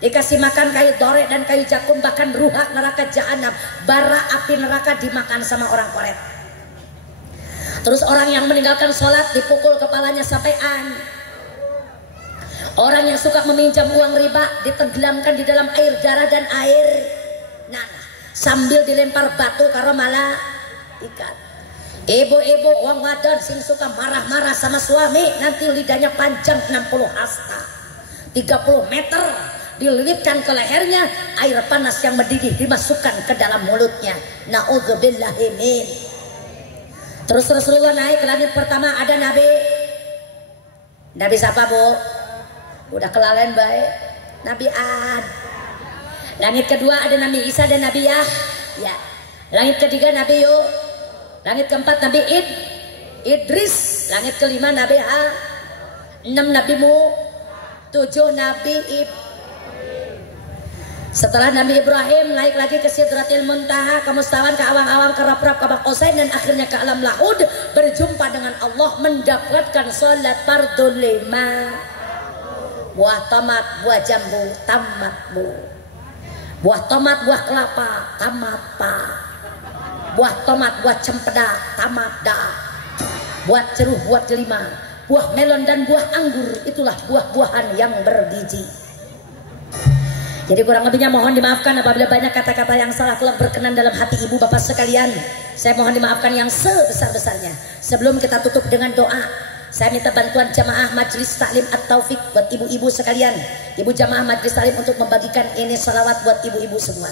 dikasih makan kayu dorek dan kayu jakum, bahkan ruhak neraka jahanam, bara api neraka dimakan sama orang koret. Terus orang yang meninggalkan sholat dipukul kepalanya sampai an. Orang yang suka meminjam uang riba ditenggelamkan di dalam air darah dan air nanah sambil dilempar batu karo malaikat. Ibu-ibu wong wadon sing suka marah-marah sama suami, nanti lidahnya panjang 60 hasta 30 meter, dililitkan ke lehernya, air panas yang mendidih dimasukkan ke dalam mulutnya. Na'udzubillahimin. Terus Rasulullah naik ke langit pertama, ada Nabi siapa bu? Udah kelalen baik, Nabi Ad. Langit kedua ada Nabi Isa dan Nabi Yahya. Langit ketiga Nabi Yusuf. Langit keempat Nabi Idris. Langit kelima Nabi 6 Nabi 7 Nabi Setelah Nabi Ibrahim naik lagi ke Sidratil Muntaha, ke Mustawan, ke awang-awang, ke rap-rap, ke Baqosain, dan akhirnya ke alam lahud, berjumpa dengan Allah, mendapatkan sholat fardu 5. Buah tomat, buah jambu, tamat bu. Buah tomat, buah kelapa, tamat pak. Buah tomat, buah cempedak, tamat dah. Buah ceruh, buah delima, buah melon dan buah anggur, itulah buah-buahan yang bergizi. Jadi kurang lebihnya mohon dimaafkan apabila banyak kata-kata yang salah telah berkenan dalam hati ibu bapak sekalian. Saya mohon dimaafkan yang sebesar-besarnya. Sebelum kita tutup dengan doa, saya minta bantuan jamaah Majelis Taklim At-Taufik buat ibu-ibu sekalian. Ibu jamaah Majelis Taklim untuk membagikan ini sholawat buat ibu-ibu semua.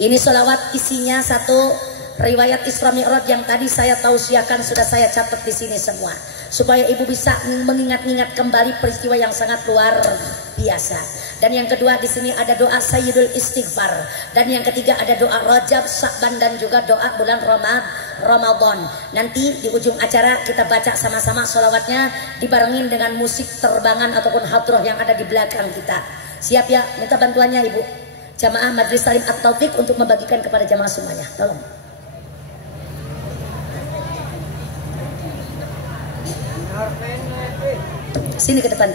Ini sholawat isinya satu, riwayat Isra Mi'raj yang tadi saya tausiahkan sudah saya catat di sini semua, supaya ibu bisa mengingat-ingat kembali peristiwa yang sangat luar biasa. Dan yang kedua di sini ada doa Sayyidul Istighfar, dan yang ketiga ada doa Rajab, Sya'ban, dan juga doa bulan Ramadan. Nanti di ujung acara kita baca sama-sama sholawatnya dibarengin dengan musik terbangan ataupun hadroh yang ada di belakang kita. Siap ya? Minta bantuannya ibu jamaah Majelis Talim At-Taufik untuk membagikan kepada jamaah semuanya. Tolong. Sini ke depan.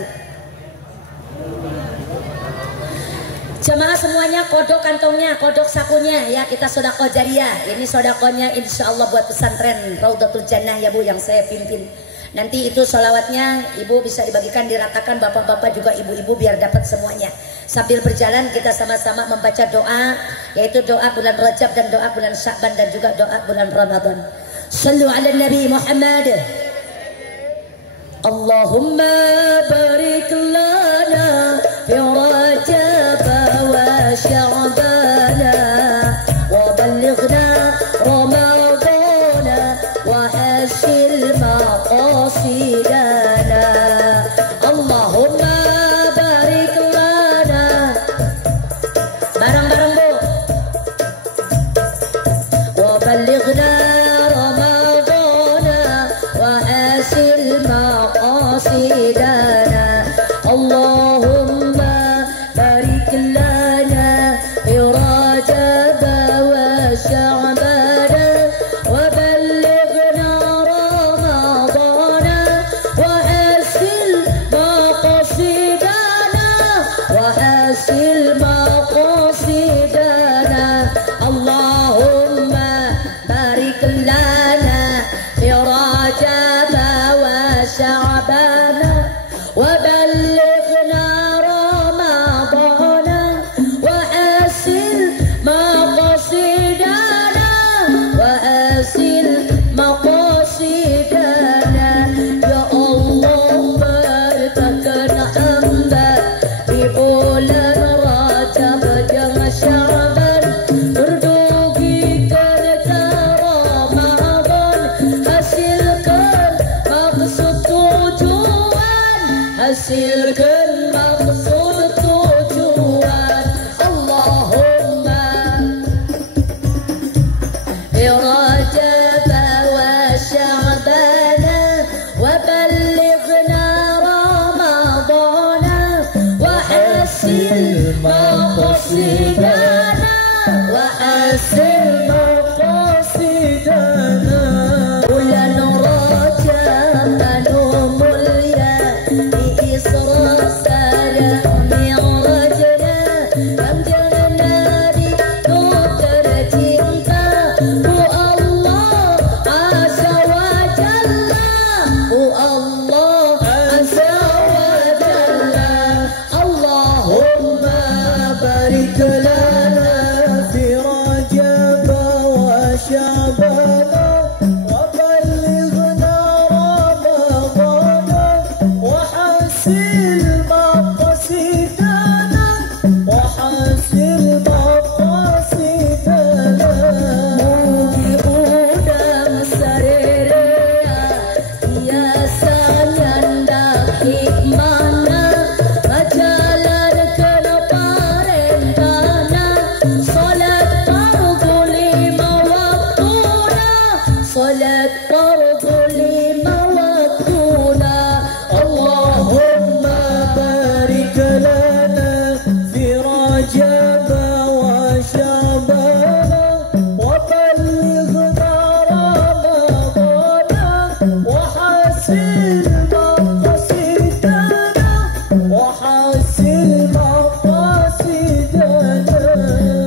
Jamaah semuanya kodok kantongnya, kodok sakunya ya, kita sodako jariah. Ini sodakonya insya Allah buat pesantren Raudatul Jannah ya Bu yang saya pimpin. Nanti itu sholawatnya ibu bisa dibagikan, diratakan, bapak-bapak juga ibu-ibu biar dapat semuanya. Sambil berjalan kita sama-sama membaca doa, yaitu doa bulan Rajab dan doa bulan Sya'ban dan juga doa bulan Ramadan. Sallu ala Nabi Muhammad. Allahumma barik lana fi Rajab wa Sya'ban wa ballighna Ramadan wa hasil maqasidana. Allahumma barik lana. Bareng-bareng Bu. Wa ballighna Ramadan wa hasil maqasidana. Allahumma barik lana fi Rajab wa Sya'ban wa ballighna Ramadan wa hasil maqasidana wa hasil maqasidana. Allahumma barik lana fi Rajab wa Sya'ban wa ballighna Ramadan wa hasil maqasidana wa hasil maqasidana. Ya Allah berkatkan hamba di bulan Rajab dan Sya'ban, berdugi kerja Ramadan, hasilkan maksud tujuan, hasilkan maksud tujuan. Allahumma fi Rajab wa Sya'ban wa ballighna Ramadan wa hasil maqasidana wa hasil maqasidana. Bulan Rajab penuh mulia, di Isra salam mi'rajna, kanjeng Nabi Nuh tercinta. Bu Allah azza wa jalla, Bu Allah azza wa jalla. Allahumma barik lana fi Rajab wa Sya'ban wa ballighna Ramadan wa hasil maqasidana wa hasil maqasidana. Mugi udang sarerea biasanya ndak hikmana, ngajalankeun parentana, salat fardu lima waktuna, salat fardu lima waktuna. Allahumma barik lana fi Rajab wa Sya'ban wa ballighna Ramadan wa hasil maqasidana wa hasil maqasidana.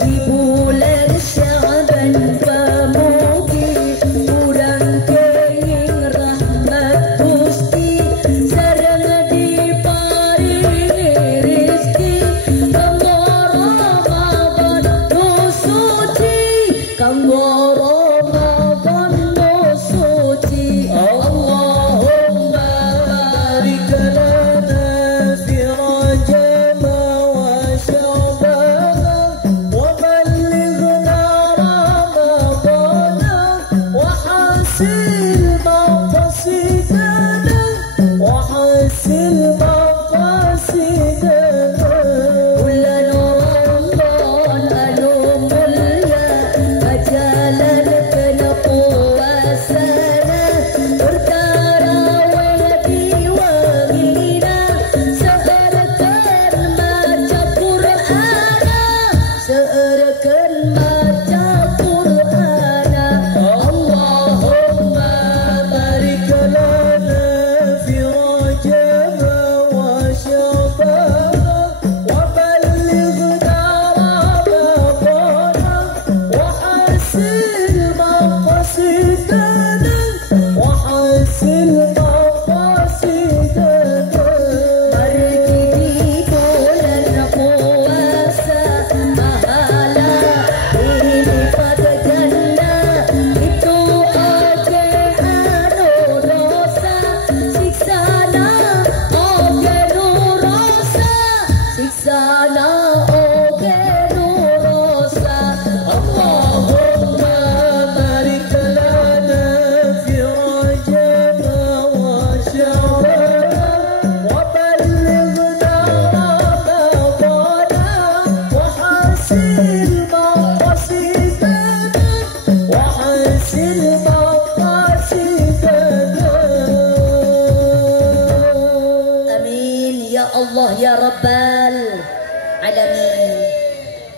Di bulan Sya'ban pemugi bulan kenging rahmat Gusti, sareng diparingi rizki. Ramadan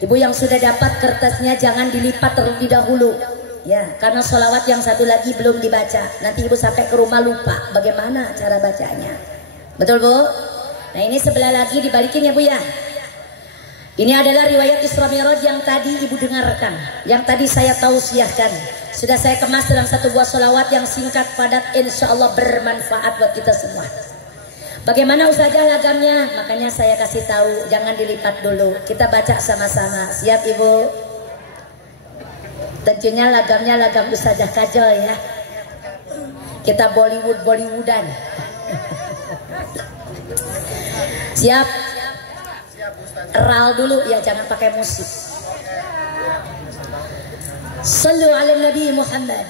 Ibu yang sudah dapat kertasnya jangan dilipat terlebih dahulu ya, karena sholawat yang satu lagi belum dibaca. Nanti ibu sampai ke rumah lupa bagaimana cara bacanya. Betul bu? Nah ini sebelah lagi dibalikin ya bu ya. Ini adalah riwayat Isra Mi'raj yang tadi ibu dengarkan, yang tadi saya tausiahkan. Sudah saya kemas dalam satu buah sholawat yang singkat padat, insya Allah bermanfaat buat kita semua. Bagaimana Ustazah lagamnya? Makanya saya kasih tahu, jangan dilipat dulu. Kita baca sama-sama. Siap Ibu? Tentunya lagamnya lagam Ustazah Kajol ya. Kita Bollywoodan. Siap? Ral dulu ya, jangan pakai musik. Sallu ala Nabi Muhammad.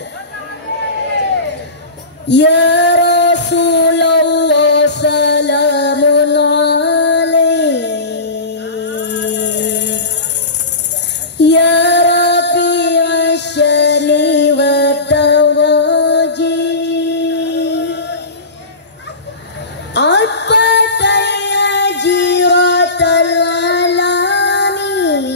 Ya Rasulullah salamun alaik, ya Rafi'a syani wa taraji, atbataya jiratal alami,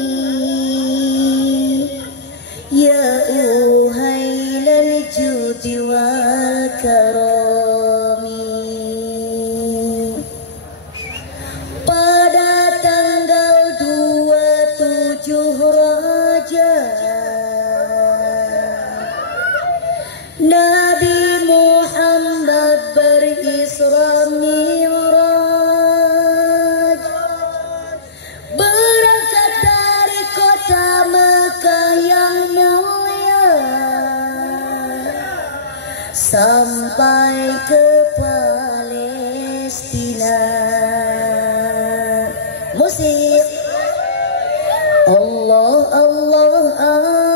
ya uhailal judi wal karam. Nabi Muhammad berisra mi'raj, berangkat dari kota Mekah yang mulia sampai ke Palestina. Musik Allah Allah Allah.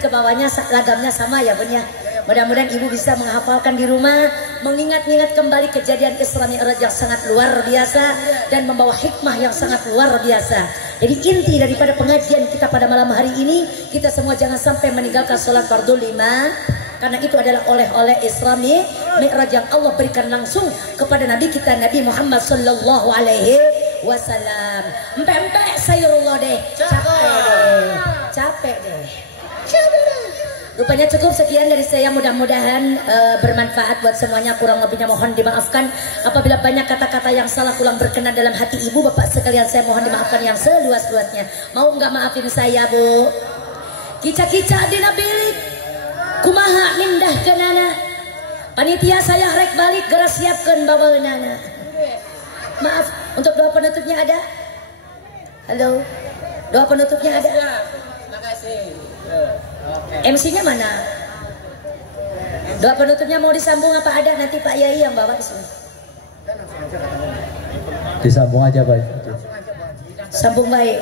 ke bawahnya lagamnya sama ya Bun ya. Mudah-mudahan ibu bisa menghafalkan di rumah, mengingat-ingat kembali kejadian Isra Mi'raj yang sangat luar biasa dan membawa hikmah yang sangat luar biasa. Jadi inti daripada pengajian kita pada malam hari ini, kita semua jangan sampai meninggalkan sholat fardu 5, karena itu adalah oleh-oleh Isra Mi'raj yang Allah berikan langsung kepada Nabi kita Nabi Muhammad sallallahu alaihi wasallam. Empe-empe sayurullah deh. Capek deh. Rupanya cukup sekian dari saya, mudah-mudahan bermanfaat buat semuanya. Kurang lebihnya mohon dimaafkan. Apabila banyak kata-kata yang salah kurang berkenan dalam hati ibu bapak sekalian, saya mohon dimaafkan yang seluas-luasnya. Mau nggak maafin saya Bu? Kica-kica dina bilik kumaha mindah ke nana. Panitia saya rek balik gara siapkeun bawal nana. Maaf, untuk doa penutupnya ada? Halo? Doa penutupnya ada? Makasih. MC-nya mana? Doa penutupnya mau disambung apa ada? Nanti Pak Yai yang bawa di sini. Disambung aja Pak. Sambung baik.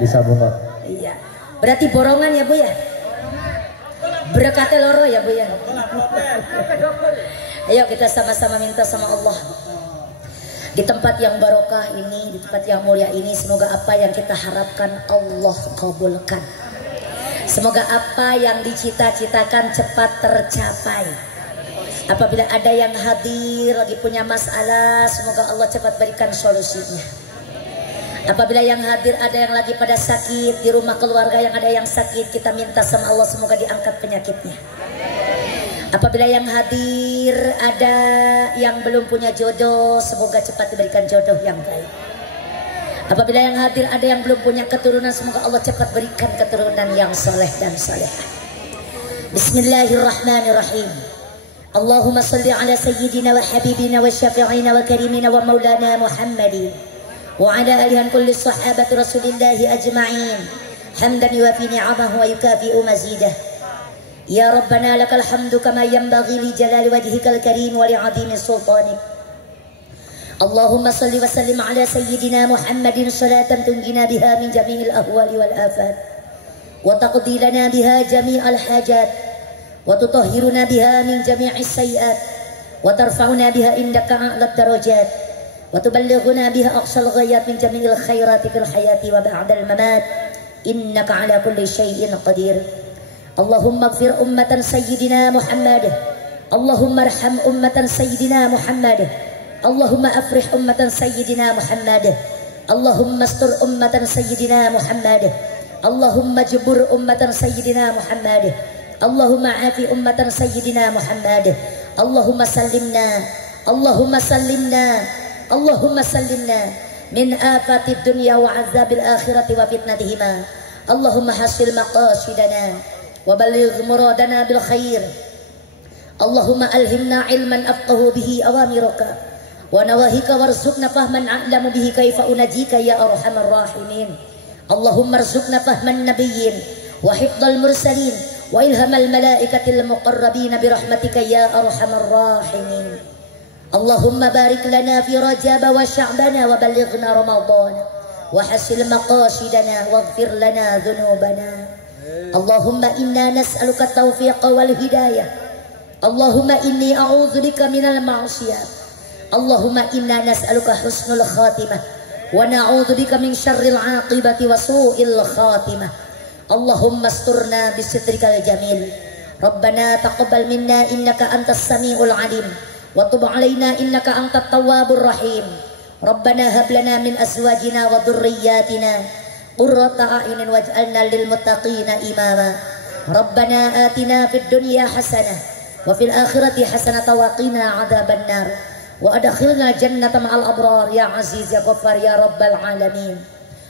Disambung Pak. Iya. Berarti borongan ya Bu ya? Berkata loro ya Bu ya? Ayo kita sama-sama minta sama Allah. Di tempat yang barokah ini, di tempat yang mulia ini, semoga apa yang kita harapkan Allah kabulkan. Semoga apa yang dicita-citakan cepat tercapai. Apabila ada yang hadir lagi punya masalah, semoga Allah cepat berikan solusinya. Apabila yang hadir ada yang lagi pada sakit, di rumah keluarga yang ada yang sakit, kita minta sama Allah semoga diangkat penyakitnya. Apabila yang hadir ada yang belum punya jodoh, semoga cepat diberikan jodoh yang baik. Apabila yang hadir ada yang belum punya keturunan, semoga Allah cepat berikan keturunan yang soleh dan solehah. Bismillahirrahmanirrahim. Allahumma salli ala sayyidina wa habibina wa syafi'ina wa karimina wa maulana Muhammadin wa ala alihan kulli sahabati rasulillahi ajma'in hamdan yuwafi ni'amahu wa yukafi'u mazidah. Ya Rabbana lakal hamdu kama yanbaghi li jalali wajhikal karim wa li'azimi sultanik. Allahumma salli wa sallim ala sayyidina Muhammadin salatan tunjina biha min jami'il ahwali wal afat wa taqdi lana biha jami'al hajat wa tutahhiruna biha min jami'is sayyi'at wa tarfa'una biha indaka a'la darajat wa tuballighuna biha aqsal ghayat min jami'il khairati fil hayati wa ba'dal mamat innaka ala kulli syai'in qadir. Allahumma ighfir ummatan sayyidina Muhammad. Allahumma arham ummatan sayyidina Muhammad. Allahumma afrih ummatan sayyidina Muhammad. Allahumma astur ummatan sayyidina Muhammad. Allahumma jebur ummatan sayyidina Muhammad. Allahumma afi ummatan sayyidina Muhammad. Allahumma sallimna. Allahumma sallimna. Allahumma sallimna min afatid dunya wa azabil akhirati wa fitnatihima. Allahumma hasil maqasidana wa baligh muradana bil khair. Allahumma alhimna ilman afqahu bihi awamiraka wa nawahika warzuqna fahman a'lamu bihi kaifa unajika ya arhamar rahimin. Allahumma arzuqna fahman nabiyyin wa hifdzal mursalin wa ilhamal malaikatil muqarrabin bi rahmatika ya arhamar rahimin. Allahumma barik lana fi Rajab wa Sya'bana wa balighna Ramadan wa hasil maqasidana waghfir lana dhunubana. Allahumma inna nas'aluka taufiqa wal hidayah. Allahumma inni a'udzubika minal ma'siyah. Allahumma inna nas'aluka husnul khatimah wa na'udzubika min syarril 'aqibati wa su'il khatimah. Allahumma asturna bisitrikal jamil. Rabbana taqabbal minna innaka antas samiul 'alim wa tub 'alaina innaka antat tawwabur rahim. Rabbana hab lana min azwajina wa dhurriyyatina qurrata a'yunin waj'alna lil muttaqina imama. Rabbana atina fid dunya hasanah wa fil akhirati hasanah wa qina adzaban nar wa adkhilna jannata ma'al abrar ya aziz ya ghaffar ya rabbal alamin.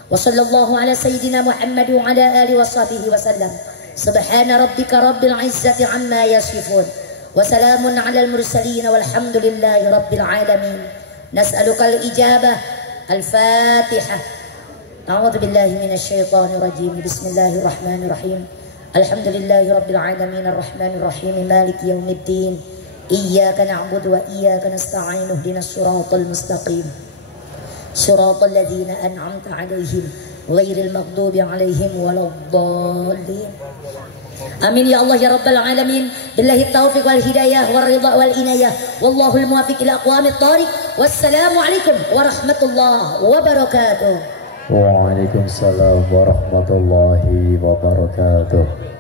Wa sallallahu ala sayyidina Muhammad wa ala alihi wa sahbihi wa sallam. Subhana rabbika rabbil izzati amma yasifun wa salamun alal mursalin walhamdulillahi rabbil alamin. Nas'aluka al-ijabah. Al-Fatihah. A'udzu billahi minasy syaithanir rajim. Bismillahirrahmanirrahim. Alhamdulillahi rabbil alamin arrahmanir rahim maliki yaumiddin. Iyyaka na'budu wa iyyaka nasta'in ihdinas siratal mustaqim. Siratal ladzina an'amta 'alaihim ghairil maghdubi 'alaihim waladdallin. Amin ya Allah ya rabbal alamin. Billahi taufiq wal hidayah wal ridha wal inayah. Wallahul muwaffiq ila aqwamit thariq. Wassalamu alaikum warahmatullahi wabarakatuh. Waalaikumsalam warahmatullahi wabarakatuh.